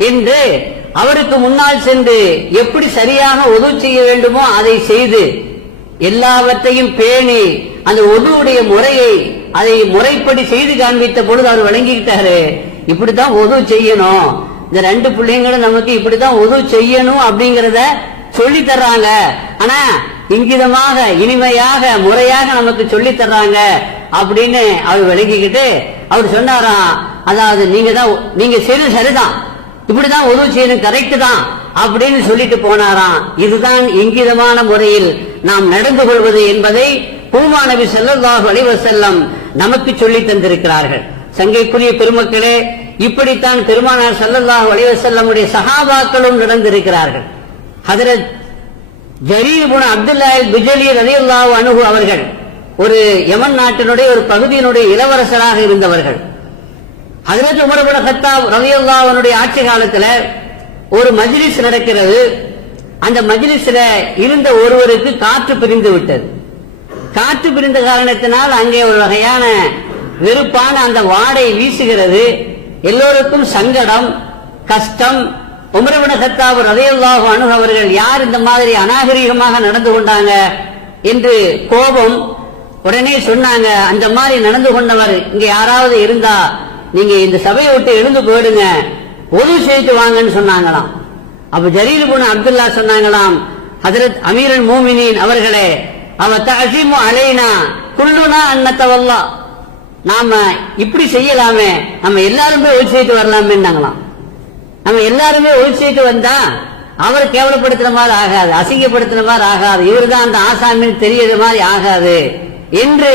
என்று அவருக்கு முன்னால் சென்று எப்படி சரியாக உது செய்ய வேண்டுமோ அதை செய்து எல்லாவற்றையும் பேணி அந்த உதுவுடைய முறையை அதை முறைப்படி செய்து காண்பித்த பொழுது அவர் விளங்கிக்கிட்டாரு. இப்படித்தான் உது செய்யணும், இந்த 2 பிள்ளைங்களும் நமக்கு இப்படித்தான் உது செய்யணும் அப்படிங்கறத சொல்லி தர்றாங்க. ஆனா இங்கிதமாக இனிமையாக முறையாக நமக்கு சொல்லி தர்றாங்க அப்படின்னு அவர் விளங்கிக்கிட்டு அவர் சொன்னாராம், அதாவது நீங்க செய்து சரிதான், இப்படிதான் உது செய்யணும், கரெக்ட் தான் அப்படின்னு சொல்லிட்டு போனாராம். இதுதான் இங்கிதமான முறையில் நாம் நடந்து கொள்வது என்பதை பூமா நபி ஸல்லல்லாஹு அலைஹி வஸல்லம் நமக்கு சொல்லி தந்திருக்கிறார்கள். சங்கைக்குரிய பெருமக்களே, இப்படித்தான் பெருமானார் ஸல்லல்லாஹு அலைஹி வஸல்லமுடைய சஹாபாக்களும் நடந்திருக்கிறார்கள். ஹஜ்ரத் ஜரீர் இப்னு அப்துல்லாஹ் அல்-பஜலி ரலியல்லாஹு அன்ஹு அவர்கள் ஒரு யமன் நாட்டினுடைய ஒரு பகுதியினுடைய இளவரசராக இருந்தவர்கள். ஹஜ்ரத் உமர் இப்னு கத்தாப் ரலியல்லாஹு அன்ஹுடைய ஆட்சி காலத்துல ஒரு மஜ்லிஸ் நடக்கிறது. அந்த மஜ்லிஸ்ல இருந்த ஒருவருக்கு காற்று பிரிந்து விட்டது. காற்று பிரிந்த காரணத்தினால் அங்கே ஒரு வகையான வெறுப்பான அந்த வாடை வீசுகிறது. எல்லோருக்கும் சங்கடம், கஷ்டம். உமர் இப்னு கத்தாப் ரலியல்லாஹு அன்ஹு அவர்கள் யார் இந்த மாதிரி அநாகரிகமாக நடந்து கொண்டாங்க என்று கோபம். உடனே சொன்னாங்க, அந்த மாதிரி நடந்து கொண்டவர் இங்க யாராவது இருந்தா நீங்க இந்த சபையை விட்டு எழுந்து போயிடுங்க, உது செய்து வாங்கன்னு சொன்னாங்களாம். அப்ப ஜரீர் இப்னு அப்துல்லா சொன்னாங்களாம், ஹஜ்ரத் அமீருல் மூமினீன் அவர்களே, அவ தஅஸிமு அலைனா குல்லுனா அன்னதவல்லா, நாம இப்படி செய்யலாமே, நம்ம எல்லாருமே உது செய்து வரலாமேன்னாங்களாம். நம்ம எல்லாருமே உது செய்து வந்தா அவர் கேவலப்படுத்துற மாதிரி ஆகாது, அசிங்கப்படுத்துற மாதிரி ஆகாது, இவர்தான் அந்த ஆசாமின்னு தெரியற மாதிரி ஆகாது என்று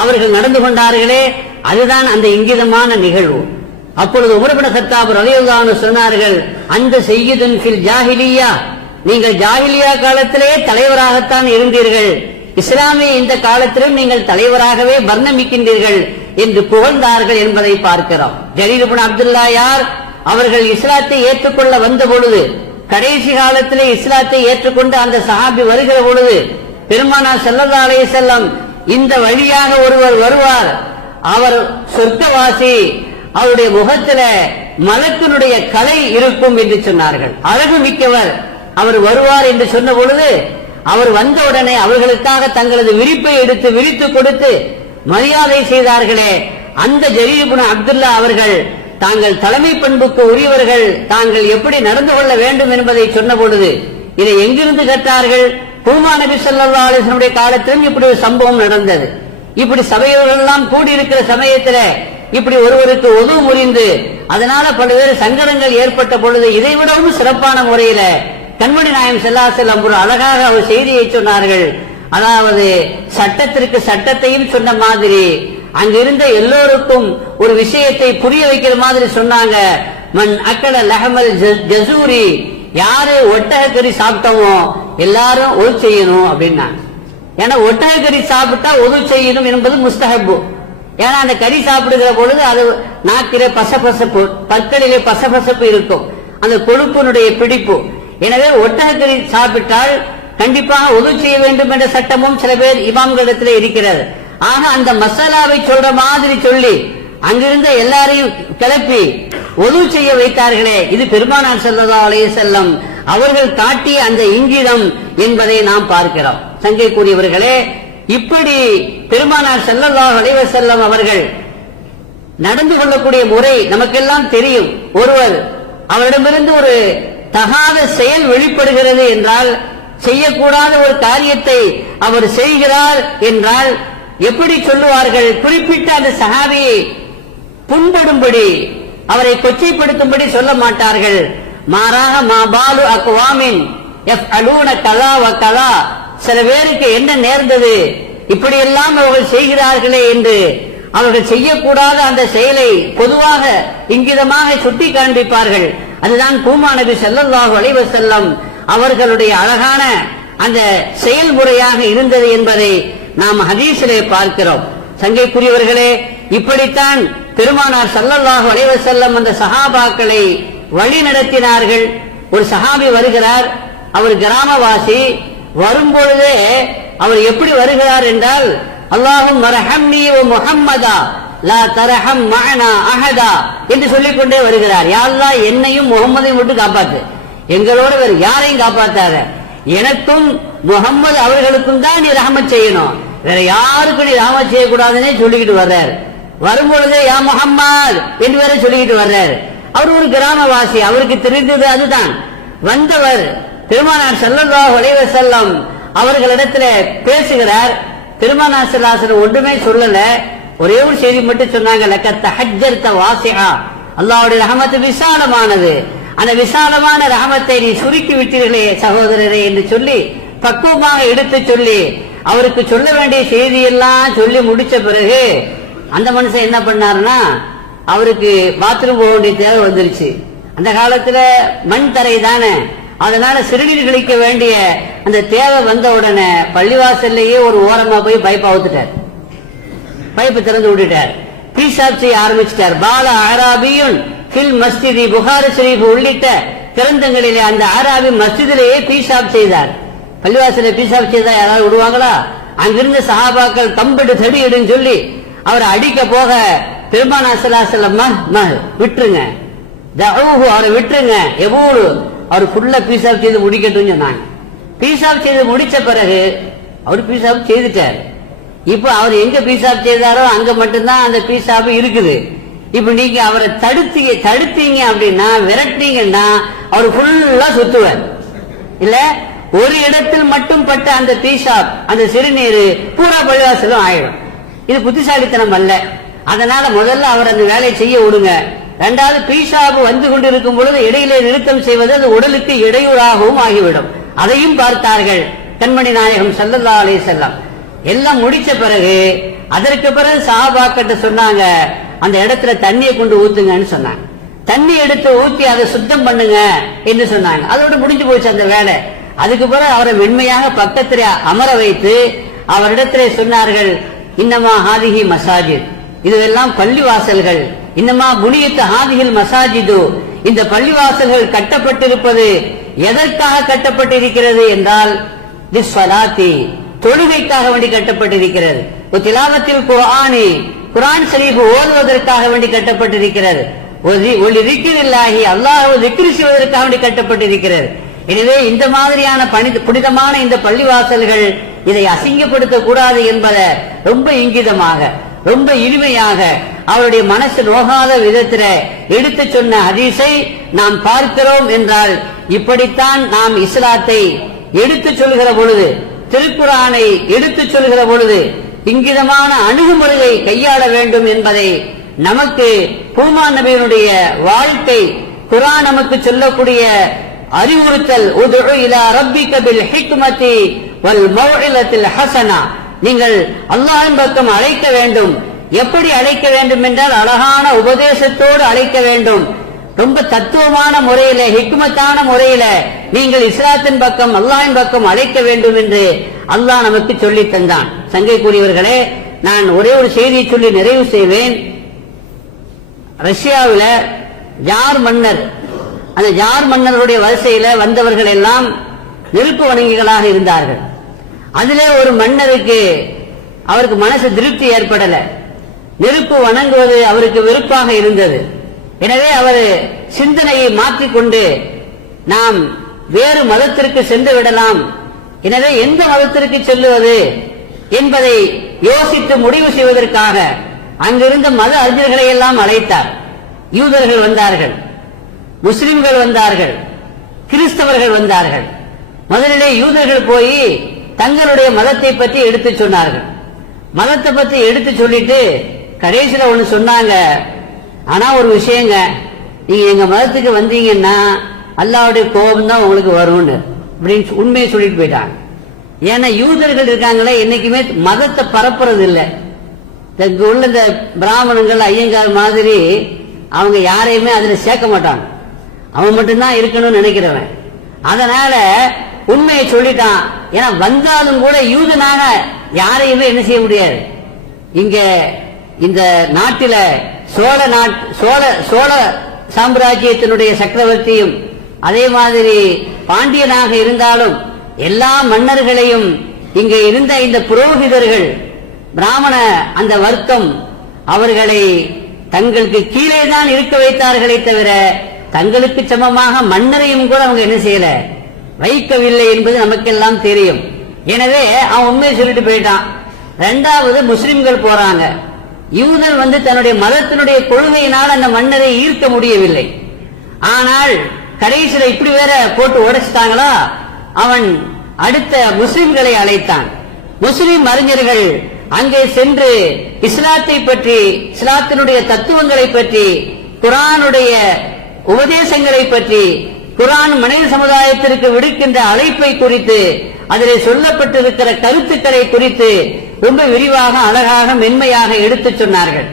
அவர்கள் நடந்து கொண்டார்களே, அதுதான் அந்த இங்கிதமான நிகழ்வு. அப்பொழுது உமர் இப்னு கத்தாப் ரலியல்லாஹு அன்ஹு சொன்னார்கள், அந்த சய்யிதுன் ஃபில் ஜாஹிலியா, நீங்கள் ஜாஹிலியா காலத்திலே தலைவராகத்தான் இருந்தீர்கள், இஸ்லாமிய இந்த காலத்திலும் நீங்கள் தலைவராகவே வர்ணமிக்கின்றீர்கள் என்று புகழ்ந்தார்கள் என்பதை பார்க்கிறோம். ஜரீர் இப்னு அப்துல்லா யார்? அவர்கள் இஸ்லாத்தை ஏற்றுக்கொள்ள வந்த பொழுது, கடைசி காலத்திலே இஸ்லாத்தை ஏற்றுக்கொண்டு அந்த சஹாபி வருகிற பொழுது பெருமானார் ஸல்லல்லாஹு அலைஹி வஸல்லம், இந்த வழியாக ஒருவர் வருவார், அவர் சொர்க்கவாசி, அவருடைய முகத்தில மலக்கினுடைய கலை இருக்கும் என்று சொன்னார்கள். அழகு மிக்கவர் அவர் வருவார் என்று சொன்ன பொழுது அவர் வந்தவுடனே அவர்களுக்காக தங்களது விரிப்பை எடுத்து விரித்து கொடுத்து மரியாதை செய்தார்களே, அந்த ஜரீர் இப்னு அப்துல்லா அவர்கள் தாங்கள் தலைமை பண்புக்கு உரியவர்கள், தாங்கள் எப்படி நடந்து கொள்ள வேண்டும் என்பதை சொன்ன பொழுது இதை எங்கிருந்து கற்றார்கள்? பூமா நபி ஸல்லல்லாஹு அலைஹி வஸல்லம் காலத்திலும் இப்படி ஒரு சம்பவம் நடந்தது. இப்படி சபையோர்கள் எல்லாம் கூடியிருக்கிற சமயத்துல இப்படி ஒருவருக்கு உது முறிந்து அதனால பல்வேறு சங்கடங்கள் ஏற்பட்ட பொழுது இதைவிடவும் சிறப்பான முறையில கண்மணி நாயகம் ஸல்லல்லாஹு அலைஹி வஸல்லம் ஒரு அழகாக அவர் செய்தியை சொன்னார்கள். அதாவது சட்டத்திற்கு சட்டத்தையும் சொன்ன மாதிரி அங்கிருந்த எல்லோருக்கும் ஒரு விஷயத்தை புரிய வைக்கிற மாதிரி சொன்னாங்க. மன் அக்கட லஹமல் ஜசூரி, யாரு ஒட்டகக்கறி சாப்பிட்டோமோ எல்லாரும் ஒது செய்யணும் அப்படின்னாங்க. ஏன்னா ஒட்டகக்கறி சாப்பிட்டா ஒது செய்யணும் என்பது முஸ்தஹப்பு. ஏன்னா அந்த கறி சாப்பிடுகிற பொழுது அது நாக்கிலே பசபசப்பு, பற்களிலே பசபசப்பு இருக்கும், அந்த கொழுப்பினுடைய பிடிப்பு. எனவே ஒட்டகக்கறி சாப்பிட்டால் கண்டிப்பாக ஒது செய்ய வேண்டும் என்ற சட்டமும் சில பேர் இமாம்களிடத்திலே இருக்கிறது. ஆக அந்த மசாலாவை சொல்ற மாதிரி சொல்லி அங்கிருந்த எல்லாரையும் கிளப்பி ஒது செய்ய வைத்தார்களே, இது பெருமானார் ஸல்லல்லாஹு அலைஹி வஸல்லம் அவர்கள் காட்டிய அந்த இங்கிதம் என்பதை நாம் பார்க்கிறோம். சங்கைக்குரியவர்களே, இப்படி பெருமானார் ஸல்லல்லாஹு அலைஹி வஸல்லம் அவர்கள் நடந்து கொள்ளக்கூடிய முறை நமக்கெல்லாம் தெரியும். ஒருவர் அவரிடமிருந்து ஒரு தகாத செயல் வெளிப்படுகிறது என்றால், செய்யக்கூடாத ஒரு காரியத்தை அவர் செய்கிறார் என்றால் எப்படி சொல்லுவார்கள்? குறிப்பிட்ட அந்த சஹாபியை புண்படும்படி, அவரை கொச்சைப்படுத்தும்படி சொல்ல மாட்டார்கள். மாறாக மாபாலு அக்வாமின் யஃஅலூன கலா வ கலா, சில பேருக்கு என்ன நேர்ந்தது, இப்படியெல்லாம் அவர்கள் செய்கிறார்களே என்று அவர்கள் செய்யக்கூடாத அந்த செயலை பொதுவாக இங்கிதமாக சுட்டி காண்பிப்பார்கள். அதுதான் பூமா நபி ஸல்லல்லாஹு அலைஹி வஸல்லம் அவர்களுடைய அழகான அந்த செயல்முறையாக இருந்தது என்பதை நாம் ஹதீஸிலே பார்க்கிறோம். சங்கைக்குரியவர்களே, இப்படித்தான் பெருமானார் ஸல்லல்லாஹு அலைஹி வஸல்லம் அந்த சஹாபாக்களை வழி நடத்தினார்கள். ஒரு சஹாபி வருகிறார், அவர் கிராமவாசி. வரும்பொழுதே அவர் எப்படி வருகிறார் என்றால், அல்லாஹும் மர்ஹம்னி வ முஹம்மதா லா தர்ஹம் மஅனா அஹதா என்று சொல்லிக் கொண்டே வருகிறார். யா அல்லாஹ், என்னையும் முகம்மதையும் விட்டு காப்பாத்து, எங்களோட வேறு யாரையும் காப்பாத்தாத, எனக்கும் முகம்மது அவர்களுக்கும் தான் நீ ரஹமத் செய்யணும், வேற யாருக்கும் நீ ரஹமத் செய்யக்கூடாதுன்னே சொல்லிக்கிட்டு வர்றார். வரும்பொழுதே யா முஹம்மது என்று வேற சொல்லிக்கிட்டு வர்றார். அவர் ஒரு கிராமவாசி, அவருக்கு தெரிந்தது அதுதான். வந்தவர் பெருமானார் ஸல்லல்லாஹு அலைஹி வஸல்லம் அவர்களிடத்துல பேசுகிறார். பெருமானார் ஸல்லல்லாஹு அலைஹி வஸல்லம் ஒன்றுமே சொல்லல, ஒரே ஒரு செய்தி மட்டும் சொன்னாங்க, லக்கத் தஹஜ்ஜர்த வாசிஆ, அல்லாஹ்வுடைய ரஹமத் விசாலமானது, அந்த விசாலமான ரஹமத்தை நீ சுருக்கி விட்டீர்களே சகோதரரே என்று சொல்லி பக்குவமாக எடுத்து சொல்லி அவருக்கு சொல்ல வேண்டிய செய்தியெல்லாம் சொல்லி முடிச்ச பிறகு அந்த மனுஷன் என்ன பண்ணாருன்னா, அவருக்கு பாத்ரூம் போக வேண்டிய தேவை வந்துருச்சு. அந்த காலத்துல மண் தரை தானே, அதனால சிறுநீர் கழிக்க வேண்டிய அந்த தேவை வந்த உடனே பள்ளிவாசல்லையே ஒரு ஓரமா போய் பைப் அவுத்துட்டார், பைப்பு திறந்து விட்டுட்டார், பீசாப் செய்ய ஆரம்பிச்சிட்டார். பால ஆராபியுன் ஃபில் மஸ்ஜிதி, புகாரி ஷரீஃப் உள்ளிட்ட கிரந்தங்களிலே அந்த ஆராபி மஸ்ஜிதிலேயே பீசாப் செய்தார். பள்ளிவாசல பீசாப் செய்தா யாராவது விடுவாங்களா? அங்கிருந்த சஹாபாக்கள் கம்பிட்டு தடி எடுன்னு சொல்லி அவரை அடிக்க போக பெருமானார் ஸல்லல்லாஹு அலைஹி வஸல்லம் விட்டுருங்க, தஊஹு, அவரை விட்டுருங்க, எவ்வளவு அவர் ஃபுல்லா பீசாப் செய்து முடிக்கட்டும் சொன்னாங்க. பீசாப் செய்து முடிச்ச பிறகு அவர் பீசாப் செய்துட்டார். இப்ப அவர் எங்க பீசாப் செய்தாரோ அங்க மட்டும்தான் அந்த பீசாப் இருக்குது. இப்ப நீங்க அவரை தடுத்தீங்க அப்படின்னா, விரட்டினீங்கன்னா அவர் ஃபுல்லா சுத்துவார். இல்ல, ஒரு இடத்தில் மட்டும் பட்ட அந்த பீசாப், அந்த சிறுநீர் பூரா பள்ளிவாசலும் ஆயிடும். இது புத்திசாலித்தனம் அல்ல. அதனால முதல்ல அவர் அந்த வேலையை செய்ய விடுங்க. இரண்டாவது, பீசாபு வந்து கொண்டிருக்கும் பொழுது இடையிலே நிறுத்தம் செய்வது அது உடலுக்கு இடையூறாகவும் ஆகிவிடும். அதையும் பார்த்தார்கள் கண்மணி நாயகம் ஸல்லல்லாஹு அலைஹி வஸல்லம். எல்லாம் முடிச்ச பிறகு அதற்கு பிறகு சஹாபாக்கிட்ட சொன்னாங்க, அந்த இடத்துல தண்ணியை கொண்டு ஊத்துங்கன்னு சொன்னாங்க. தண்ணி எடுத்து ஊத்தி அதை சுத்தம் பண்ணுங்க என்று சொன்னாங்க. அதோட முடிஞ்சு போச்சு அந்த வேலை. அதுக்கு பிறகு அவரை மென்மையாக பக்கத்தில் அமர வைத்து அவரிடத்திலே சொன்னார்கள், இன்னமா ஹாதிஹி மசாஜித், இதுவெல்லாம் பள்ளிவாசல்கள், இன்னமா புனியத் ஹாதிஹில் மசாஜிது, இந்த பள்ளிவாசல்கள் கட்டப்பட்டிருப்பது எதற்காக கட்டப்பட்டிருக்கிறது என்றால், லிஸ்ஸலாத்தி, தொழுகைக்காக வேண்டி கட்டப்பட்டிருக்கிறது. திலாவத்தில் குர்ஆனி, குர்ஆன் ஷரீஃப் ஓதுவதற்காக வேண்டி கட்டப்பட்டிருக்கிறது. ஒலி திக்ரில்லாஹி, அல்லாஹ்வை திக்ர் செய்வதற்காக வேண்டி கட்டப்பட்டிருக்கிறது. எனவே இந்த மாதிரியான புனிதமான இந்த பள்ளிவாசல்கள் இதை அசிங்கப்படுத்த கூடாது என்பதை ரொம்ப இங்கிதமாக, ரொம்ப இனிமையாக, அவருடைய மனசு நோகாத விதத்தில் எடுத்து சொன்ன ஹதீஸை நாம் பார்க்கிறோம் என்றால், இப்படித்தான் நாம் இஸ்லாத்தை எடுத்து சொல்கிற பொழுது, திருக்குர்ஆனை எடுத்து சொல்கிற பொழுது இங்கிதமான அணுகுமுறையை கையாள வேண்டும் என்பதை நமக்கு பூமான் நபியினுடைய வாழ்க்கை, குர்ஆன் நமக்கு சொல்லக்கூடிய அறிவுறுத்தல், உதுஉ இலா ரப்பிக பில் ஹிக்மதி வல் மௌஇலத்தில் ஹஸனா, நீங்கள் அல்லாஹ்வின் பக்கம் அழைக்க வேண்டும். எப்படி அழைக்க வேண்டும் என்றால், அழகான உபதேசத்தோடு அழைக்க வேண்டும். ரொம்ப தத்துவமான முறையில, ஹிக்மத்தான முறையில நீங்கள் இஸ்லாத்தின் பக்கம், அல்லாஹ்வின் பக்கம் அழைக்க வேண்டும் என்று அல்லாஹ் நமக்கு சொல்லி தந்தான். சங்கைக்குரியவர்களே, நான் ஒரே ஒரு செய்தியை சொல்லி நிறைவு செய்வேன். ரஷ்யாவில் ஜார் மன்னர், அந்த ஜார் மன்னருடைய வரிசையில வந்தவர்கள் எல்லாம் நெருப்பு வணங்கிகளாக இருந்தார்கள். அதிலே ஒரு மன்னருக்கு அவருக்கு மனசு திருப்தி ஏற்படல, நெருப்பு வணங்குவது அவருக்கு வெறுப்பாக இருந்தது. எனவே அவர் சிந்தனையை மாற்றிக்கொண்டு நாம் வேறு மதத்திற்கு சென்று விடலாம், எனவே எந்த மதத்திற்கு செல்லுவது என்பதை யோசித்து முடிவு செய்வதற்காக அங்கிருந்த மத அறிஞர்களை எல்லாம் அழைத்தார். யூதர்கள் வந்தார்கள், முஸ்லிம்கள் வந்தார்கள், கிறிஸ்தவர்கள் வந்தார்கள். முதலிலே யூதர்கள் போய் தங்களுடைய மதத்தை பற்றி எடுத்து சொன்னார்கள். மதத்தை பற்றி எடுத்து சொல்லிட்டு கடைசியில் ஒண்ணு சொன்னாங்க, ஆனா ஒரு விஷயங்க, நீங்க எங்க மதத்துக்கு வந்தீங்கன்னா அல்லாஹ்வுடைய கோபம் தான் உங்களுக்கு வரும்னு அப்படின்னு உண்மையை சொல்லிட்டு போயிட்டாங்க. ஏன்னா யூதர்கள் இருக்காங்களே, என்னைக்குமே மதத்தை பரப்புறது இல்லை. இங்க உள்ள இந்த பிராமணங்கள் ஐயங்கார் மாதிரி அவங்க யாரையுமே அதுல சேர்க்க மாட்டாங்க, அவன் மட்டும்தான் இருக்கணும்னு நினைக்கிறவன். அதனால உண்மையை சொல்லிட்டான். ஏன்னா வந்தாலும் கூட யூதனாக யாரையுமே என்ன செய்ய முடியாது. இங்க இந்த நாட்டில சோழ சாம்ராஜ்யத்தினுடைய சக்கரவர்த்தியும் அதே மாதிரி பாண்டியனாக இருந்தாலும் எல்லா மன்னர்களையும் இங்கே இருந்த இந்த புரோகிதர்கள் பிராமண அந்த வர்க்கம் அவர்களை தங்களுக்கு கீழே தான் இருக்க வைத்தார்களே தவிர தங்களுக்கு சமமாக மன்னரையும் கூட அவங்க என்ன செய்யல, வைக்கவில்லை என்பது நமக்கெல்லாம் தெரியும். எனவே அவன் உண்மையை சொல்லிட்டு போயிட்டான். இரண்டாவது முஸ்லிம்கள் போறாங்க. யூதன் தன்னுடைய மதத்தினுடைய கொள்கையினால் அந்த மன்னரை ஈர்க்க முடியவில்லை. ஆனால் கடைசியில இப்படி வேற போட்டு உடைச்சிட்டாங்களா, அவன் அடுத்த முஸ்லிம்களை அழைத்தான். முஸ்லிம் அறிஞர்கள் அங்கே சென்று இஸ்லாத்தை பற்றி, இஸ்லாத்தினுடைய தத்துவங்களை பற்றி, குர்ஆனுடைய உபதேசங்களை பற்றி, குர்ஆன் மனித சமுதாயத்திற்கு விடுக்கின்ற அழைப்பை குறித்து, அதிலே சொல்லப்பட்டிருக்கிற கருத்துக்களை குறித்து ரொம்ப விரிவாக அழகாக மென்மையாக எடுத்துச் சொன்னார்கள்.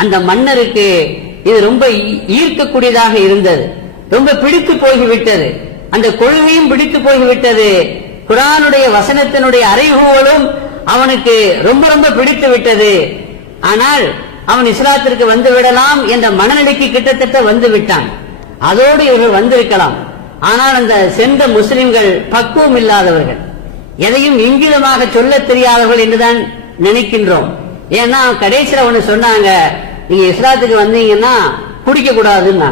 அந்த மன்னருக்கு இது ரொம்ப ஈர்க்கக்கூடியதாக இருந்தது. ரொம்ப பிடித்து போய்விட்டது. அந்த கொள்கையும் பிடித்து போய்விட்டது. குர்ஆனுடைய வசனத்தினுடைய அறைகூவலும் அவனுக்கு ரொம்ப ரொம்ப பிடித்து விட்டது. ஆனால் அவன் இஸ்லாத்திற்கு வந்து விடலாம் என்ற மனநிலைக்கு கிட்டத்தட்ட வந்து விட்டான். அதோடு இவர்கள் வந்திருக்கலாம். ஆனால் அந்த சென்ற முஸ்லிம்கள் பக்குவம் இல்லாதவர்கள், எதையும் இங்கிதமாக சொல்ல தெரியாதவர்கள் என்றுதான் நினைக்கின்றோம். ஏன்னா கடைசியில் ஒண்ணு சொன்னாங்க, நீங்க இஸ்லாத்துக்கு வந்தீங்கன்னா குடிக்க கூடாதுன்னா.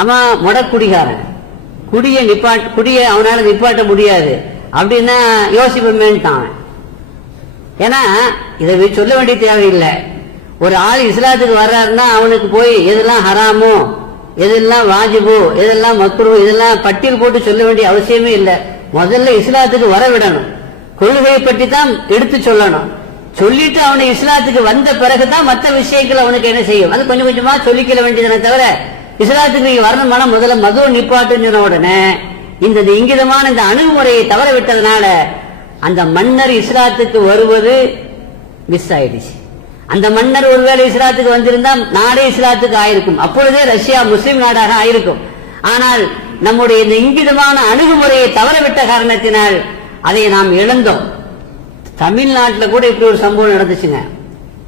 அவன் முடக்குடிகாரன், குடிய அவனால நிப்பாட்ட முடியாது அப்படின்னா யோசிப்பேன்ட்டான். ஏன்னா இதை சொல்ல வேண்டிய தேவையில்லை. ஒரு ஆள் இஸ்லாத்துக்கு வர்றாருன்னா அவனுக்கு போய் எதெல்லாம் ஹராமோ, எதெல்லாம் வாஜிபோ, எதெல்லாம் மக்ரூ, இதெல்லாம் பட்டியல் போட்டு சொல்ல வேண்டிய அவசியமே இல்லை. முதல்ல இஸ்லாத்துக்கு வர விடணும். கொள்கையை பற்றி தான் எடுத்து சொல்லணும். சொல்லிட்டு அவனை இஸ்லாத்துக்கு வந்த பிறகுதான் மற்ற விஷயங்கள் அவனுக்கு என்ன செய்யும், அது கொஞ்சம் கொஞ்சமா சொல்லிக்கல வேண்டியதுனே தவிர இஸ்லாத்துக்கு நீங்க வரணுமான முதல்ல மதுவை நிப்பாட்டுன்னு சொன்ன உடனே இந்த இங்கிதமான இந்த அணுகுமுறையை தவற விட்டதுனால அந்த மன்னர் இஸ்லாத்துக்கு வருவது மிஸ் ஆயிடுச்சு. அந்த மன்னர் ஒருவேளை இஸ்லாத்துக்கு வந்திருந்தா நாடே இஸ்லாத்துக்கு ஆயிருக்கும். அப்பொழுதே ரஷ்யா முஸ்லிம் நாடாக ஆயிருக்கும். ஆனால் நம்முடைய இந்த இங்கிதமான அணுகுமுறையை தவறவிட்ட காரணத்தினால் அதை நாம் இழந்தோம். தமிழ்நாட்டில் கூட இப்படி ஒரு சம்பவம் நடந்துச்சுங்க.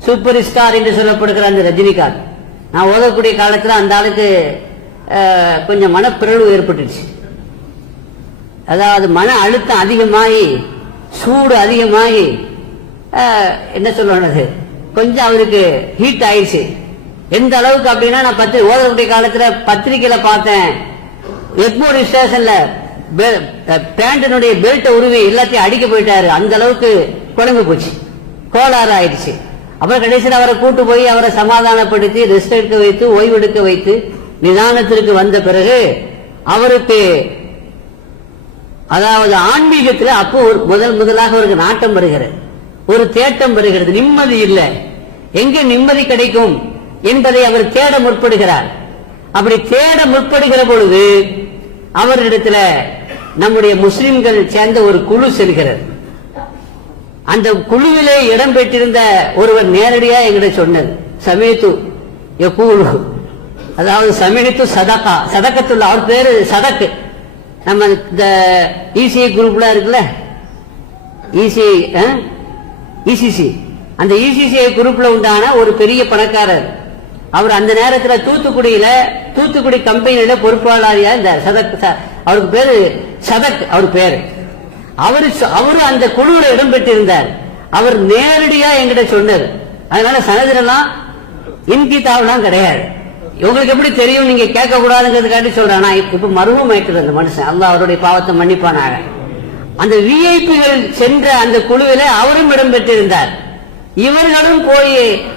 சூப்பர் ஸ்டார் என்று சொல்லப்படுகிற அந்த ரஜினிகாந்த், நான் ஓதக்கூடிய காலத்தில் அந்த ஆளுக்கு கொஞ்சம் மனப்பிறழ்வு ஏற்பட்டுச்சு. அதாவது மன அழுத்தம் அதிகமாகி, சூடு அதிகமாகி, என்ன சொல்றது, கொஞ்சம் அவருக்கு ஹீட் ஆயிடுச்சு. எந்த அளவுக்கு அப்படின்னா, நான் ஓதக்கூடிய காலத்துல பத்திரிகையில பார்த்தேன், எக்மோர் ஸ்டேஷன்ல பேண்டனுடைய பெல்ட்டை உருவி எல்லாத்தையும் அடிக்க போயிட்டாரு. அந்த அளவுக்கு குழம்பு போச்சு, கோளாறு ஆயிடுச்சு. அப்புறம் கடைசியில் அவரை கூட்டு போய் அவரை சமாதானப்படுத்தி ரெஸ்ட் எடுக்க வைத்து ஓய்வெடுக்க வைத்து நிதானத்திற்கு வந்த பிறகு அவருக்கு அதாவது ஆன்மீகத்தில் அப்போ முதலாக அவருக்கு நாட்டம் வருகிறது, ஒரு தேட்டம் வருகிறது. நிம்மதி இல்லை, எங்க நிம்மதி கிடைக்கும் என்பதை அவர் தேட முற்படுகிறார். அப்படி தேட முற்படுகிற பொழுது அவரிடத்துல நம்முடைய முஸ்லிம்கள் சேர்ந்த ஒரு குழு செல்கிறது. அந்த குழுவிலே இடம் பெற்றிருந்த ஒருவர் நேரடியா எங்கிட்ட சொன்னது, சமயத்து யகூலு, அதாவது சமயத்து சதகா, சதக்கத்துள்ள, அவர் பேரு சதக்கு. நம்ம இந்த இசிஐ குரூப்ல இருக்குல்ல, இசிசி, அந்த இசிசிஐ குரூப்ல உண்டான ஒரு பெரிய பணக்காரர். அவர் அந்த நேரத்தில் தூத்துக்குடி கம்பெனியில பொறுப்பாளரியா இந்த சதக், அவருக்கு பேரு சதக், அவர் பேரு. அவரு அந்த குழுவில் இடம் பெற்றிருந்தார். அவர் நேரடியா என்கிட்ட சொன்னது. அதனால சனதிரெல்லாம் இன்கிதாவெல்லாம் கிடையாது. உங்களுக்கு எப்படி தெரியும், நீங்க கேட்க கூடாதுங்கிறதுக்காண்டி சொல்றானா? இப்ப மர்மம் ஆயிட்டு அந்த மனுஷன், அல்லாஹ் அவருடைய பாவத்தை மன்னிப்பானாக. அந்த விஐபிகள் சென்ற அந்த குழுவில அவரும் இடம் பெற்றிருந்தார். இவர்களும் போய்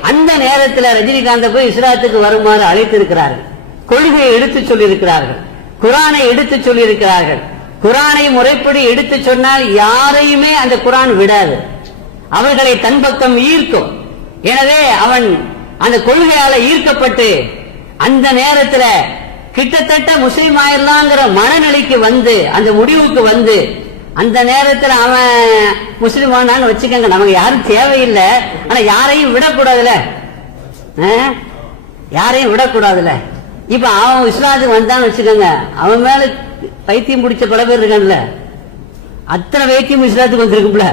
அந்த நேரத்தில் ரஜினிகாந்த் போய் இஸ்லாத்துக்கு வருமாறு அழைத்திருக்கிறார்கள். கொள்கையை எடுத்து சொல்லியிருக்கிறார்கள், குர்ஆனை எடுத்து சொல்லியிருக்கிறார்கள். குர்ஆனை முறைப்படி எடுத்து சொன்னால் யாரையுமே அந்த குர்ஆன் விடாது, அவர்களை தன் பக்கம் ஈர்க்கும். எனவே அவன் அந்த கொள்கையால ஈர்க்கப்பட்டு அந்த நேரத்தில் கிட்டத்தட்ட முஸ்லீம் ஆயிரலாங்கிற மனநிலைக்கு வந்து அந்த முடிவுக்கு வந்து அந்த நேரத்தில் அவன் முஸ்லீம் ஆனான்னு வச்சுக்கோங்க, நமக்கு யாரும் தேவையில்லை. ஆனா யாரையும் விடக்கூடாதுல, யாரையும் விடக்கூடாதுல. இப்ப அவன் இஸ்லாத்துக்கு வந்தான்னு வச்சுக்கோங்க, அவன் மேல பைத்தியம் பிடிச்ச பல பேர் இருக்கான்ல, அத்தனை வைத்தியம் இஸ்லாத்துக்கு வந்திருக்கும்ல.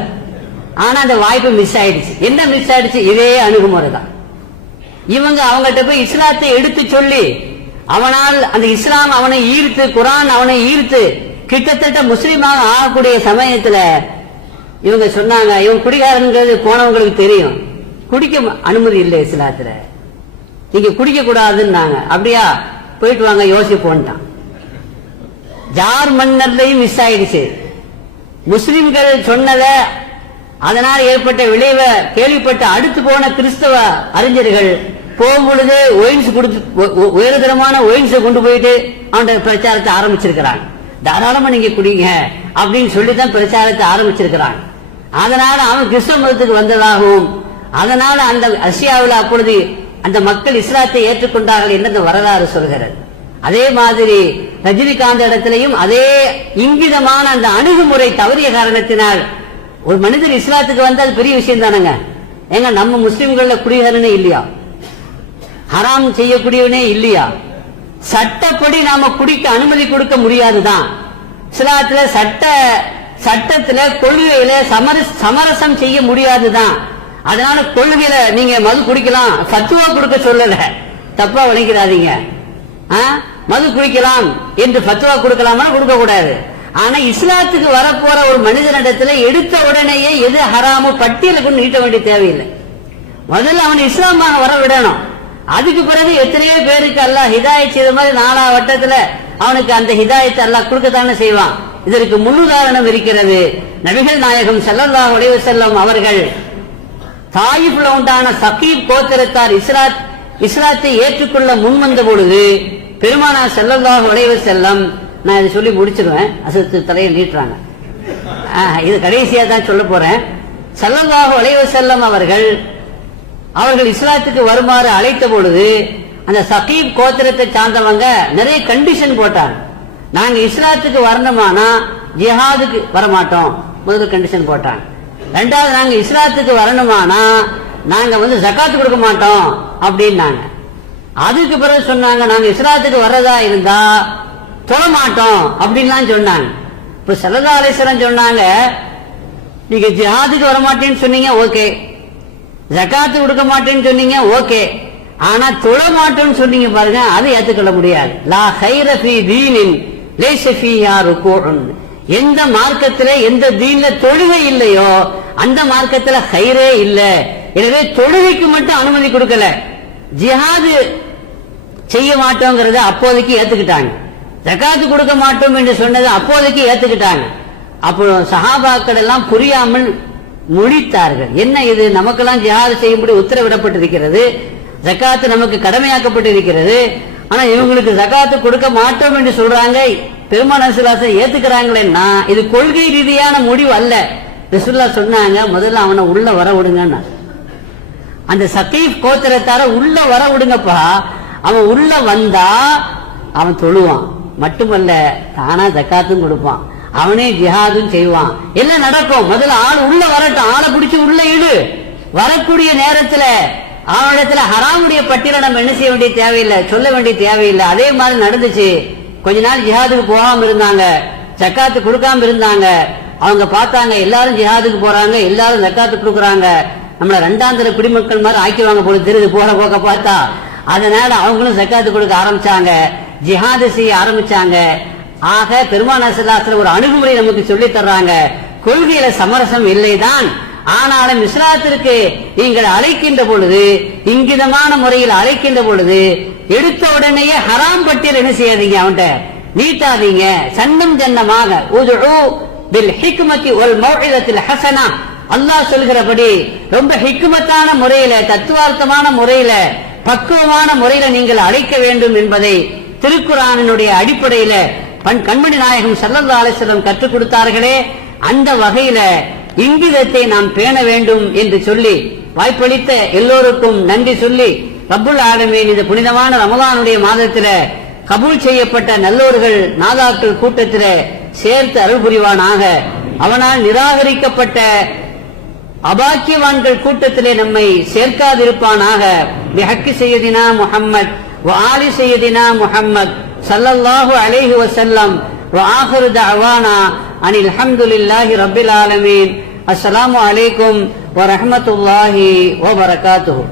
ஆனா அந்த வாய்ப்பு மிஸ் ஆயிடுச்சு. என்ன மிஸ் ஆயிடுச்சு? இதே அணுகுமுறை தான். இவங்க அவங்கள்ட்ட போய் இஸ்லாத்தை எடுத்து சொல்லி அவனால் அந்த இஸ்லாம் அவனை ஈர்த்து, குரான் அவனை ஈர்த்து கிட்டத்தட்ட முஸ்லீமாக ஆகக்கூடிய சமயத்துல இவங்க சொன்னாங்க, இவங்க குடிகாரங்கிறது போனவங்களுக்கு தெரியும், குடிக்க அனுமதி இல்லை இஸ்லாத்துல, நீங்க குடிக்க கூடாதுன்னாங்க. அப்படியா, போயிட்டு வாங்க யோசிப்போன்ட்டான். ஜார் மன்னர்லையும் மிஸ் ஆயிடுச்சு. முஸ்லிம்கள் சொன்னத, அதனால் ஏற்பட்ட விளைவை கேள்விப்பட்ட அடுத்து போன கிறிஸ்தவ அறிஞர்கள் போகும்பொழுது ஒயின்ஸ் கொடுத்து, உயர்தரமான ஒயின்ஸை கொண்டு போயிட்டு அவன் பிரச்சாரத்தை ஆரம்பிச்சிருக்கிறான். தாராளமா நீங்க குடிங்க அப்படின்னு சொல்லிதான் பிரச்சாரத்தை ஆரம்பிச்சிருக்கிறான். அதனால அவன் கிறிஸ்தவ மதத்துக்கு வந்ததாகவும், அதனால அந்த ரஷ்யாவில் அப்பொழுது அந்த மக்கள் இஸ்லாத்தை ஏற்றுக்கொண்டார்கள் என்று அந்த வரலாறு சொல்கிறது. அதே மாதிரி ரஜினிகாந்த் இடத்திலையும் அதே இங்கிதமான அந்த அணுகுமுறை தவறிய காரணத்தினால் ஒரு மனிதர் இஸ்லாத்துக்கு வந்து அது பெரிய விஷயம் தானங்க. ஏங்க நம்ம முஸ்லிம்கள்ல குடிகாரனே இல்லையா, ஹராம் செய்யக்கூடியவனே இல்லையா, சட்டப்படி நாம குடிக்க அனுமதி கொடுக்க முடியாதுதான். இஸ்லாத்துல சட்டத்துல கொள்கையில சமரசம் செய்ய முடியாதுதான். அதனால கொள்கையில நீங்க மது குடிக்கலாம் ஃபத்வா கொடுக்க சொல்லல, தப்பா விளங்கிறாதீங்க. மது குடிக்கலாம் என்று ஃபத்வா கொடுக்கலாமா, கொடுக்க கூடாது. ஆனா இஸ்லாத்துக்கு வரப்போற ஒரு மனிதனிடத்துல எடுத்த உடனேயே எது ஹராமோ பட்டியலுக்கு நீட்ட வேண்டிய தேவையில்லை. முதல்ல அவன் இஸ்லாமாக வர விடணும். அதுக்கு பிறகு எத்தனையோ பேருக்கு அல்லாஹ் ஹிதாயத் செய்த மாதிரி 4 வட்டத்துல அவனுக்கு அந்த ஹிதாயத்தை அல்லாஹ் கொடுக்கத்தானே செய்வான். இதற்கு முன்னுதாரணம் இருக்கிறது. நபிகள் நாயகம் ஸல்லல்லாஹு அலைஹி வஸல்லம் அவர்கள் தாயிஃப்ல உண்டான சகீப் கோத்திரத்தார் இஸ்லாத்தை ஏற்றுக்கொள்ள முன்வந்த பொழுது பெருமானார் ஸல்லல்லாஹு அலைஹி வஸல்லம், நான் இதை சொல்லி முடிச்சிருவேன், அசத்து தலையை நீட்டுறாங்க, இது கடைசியா தான் சொல்ல போறேன். ஸல்லல்லாஹு அலைஹி வஸல்லம் அவர்கள் இஸ்லாத்துக்கு வருமாறு அழைத்த பொழுது அந்த சகீப் கோத்திரத்தை சார்ந்தவங்க நிறைய கண்டிஷன் போட்டாங்க. நாங்க இஸ்லாத்துக்கு வரணுமானா ஜிஹாதுக்கு வரமாட்டோம், முதல் கண்டிஷன் போட்டாங்க. ரெண்டாவது, நாங்க இஸ்லாத்துக்கு வரணுமானா நாங்க ஜகாத்து கொடுக்க மாட்டோம் அப்படின்னாங்க. அதுக்கு பிறகு சொன்னாங்க, நாங்க இஸ்லாத்துக்கு வர்றதா இருந்தா தொழ மாட்டோம் அப்படின்லாம் சொன்னாங்க. இப்ப ஸல்லல்லாஹு அலைஹி வஸல்லம் சொன்னாங்க, நீங்க ஜிஹாதுக்கு வர மாட்டேன்னு சொன்னீங்க, ஓகே, ஜகாத்து கொடுக்க மாட்டேன்னு சொன்னீங்க, ஓகே, ஆனா தொழ மாட்டோம்னு சொன்னீங்க பாருங்க, அதை ஏற்றுக்கொள்ள முடியாது. லா கைர ஃபீ தீனின் லைஸ ஃபீஹா ருகூஉன், எந்த மார்க்கத்துல எந்த தீன்ல தொழுகை இல்லையோ அந்த மார்க்கத்துல கைரே இல்ல. எனவே தொழுகைக்கு மட்டும் அனுமதி கொடுக்கல, ஜிஹாது செய்ய மாட்டோங்கிறத அப்போதைக்கு ஏத்துக்கிட்டாங்க. ஜகாத்து கொடுக்க மாட்டோம் என்று சொன்னதை அப்போதைக்கு ஏத்துக்கிட்டாங்க. அப்போ சஹாபாக்கள் எல்லாம் புரியாமல் முடித்தார்கள். என்ன இது, நமக்கெல்லாம் ஜிஹாது செய்யும்படி உத்தரவிடப்பட்டிருக்கிறது, ஜகாத்து நமக்கு கடமையாக்கப்பட்டிருக்கிறது, ஆனா இவங்களுக்கு ஜகாத்து கொடுக்க மாட்டோம் என்று சொல்றாங்க, பெருமானார் ஸல்லல்லாஹு அலைஹி வஸல்லம் ஏத்துக்கிறாங்களேன்னா இது கொள்கை ரீதியான முடிவு அல்ல. ரசூலுல்லாஹ் சொன்னாங்க, முதல்ல அவனை உள்ள வர விடுங்கன்னா, அந்த சகீப் கோத்திரத்தார உள்ள வர விடுங்கப்பா. அவன் உள்ள வந்தா அவன் தொழுவான், மட்டுமல்ல தானா ஜகாத்தும் கொடுப்பான், அவனே ஜிஹாதும் செய்வான், எல்லாம் நடக்கும். முதல்ல ஆள் உள்ள வரட்டும், ஆளை பிடிச்சு உள்ள இடு. வரக்கூடிய நேரத்துல அவனிடத்துல ஹராமுடைய பட்டியலை நம்ம என்ன செய்ய வேண்டிய தேவையில்லை, சொல்ல வேண்டிய தேவையில்லை. அதே மாதிரி நடந்துச்சு. கொஞ்ச நாள் ஜிஹாதுக்கு போகாம இருந்தாங்க, ஜக்காத்து கொடுக்காம இருந்தாங்க. அவங்க பார்த்தாங்க எல்லாரும் ஜிஹாதுக்கு போறாங்க, எல்லாரும் ஜக்காத்து கொடுக்குறாங்க, நம்மள 2ஆம் தர குடிமக்கள் மாதிரி ஆக்கிடுவாங்க போல தெரியுது போற போக்க பார்த்தா. அதனால அவங்களும் ஜக்காத்து கொடுக்க ஆரம்பிச்சாங்க, ஜிஹாது செய்ய ஆரம்பிச்சாங்க. ஆக பெருமானார் ஸல்லல்லாஹு அலைஹி வஸல்லம் ஒரு அணுகுமுறை நமக்கு சொல்லி தர்றாங்க. கொள்கையில சமரசம் இல்லைதான், ஆனாலும் இஸ்லாத்திற்கு நீங்கள் அழைக்கின்ற பொழுது, இங்கிதமான முறையில் அழைக்கின்ற பொழுது எடுத்த உடனேயே ஹராம் பட்டியல் என்ன செய்யாதீங்க, அவன்கிட்ட நீட்டாதீங்க. சன்னம் ஜன்னமாக உதுஉ பில் ஹிக்மத்தி வல் மௌஇதத்தில் ஹஸனா, அல்லாஹ் சொல்கிறபடி ரொம்ப ஹிக்மத்தான முறையில, தத்துவார்த்தமான முறையில, பக்குவமான முறையில நீங்கள் அழைக்க வேண்டும் என்பதை திருக்குர்ஆனினுடைய அடிப்படையில கண்மணி நாயகம் ஸல்லல்லாஹு அலைஹி வஸல்லம் கற்றுக் கொடுத்தார்களே, அந்த வகையில இங்கிதத்தை நாம் பேண வேண்டும் என்று சொல்லி வாய்ப்பளித்த எல்லோருக்கும் நன்றி சொல்லி, ரப்புல் ஆலமீன் இந்த புனிதமான ரமலானுடைய மாதத்தில கபூல் செய்யப்பட்ட நல்லோர்கள் நாதாக்கள் கூட்டத்தில சேர்த்து அருள் புரிவானாக. அவனால் நிராகரிக்கப்பட்ட அபாக்கியவான்கள் கூட்டத்திலே நம்மை சேர்க்காதிருப்பானாக. பிஹக்கி சய்யிதினா முஹம்மத் வ ஆலி சய்யிதினா முஹம்மத் ஸல்லல்லாஹு அலைஹி வஸல்லம் வ ஆகிரு தஅவானா அனில் ஹம்துலில்லாஹி ரப்பில் ஆலமீன். அஸ்ஸலாமு அலைக்கும் வ ரஹ்மத்துல்லாஹி வ பரகாத்துஹு.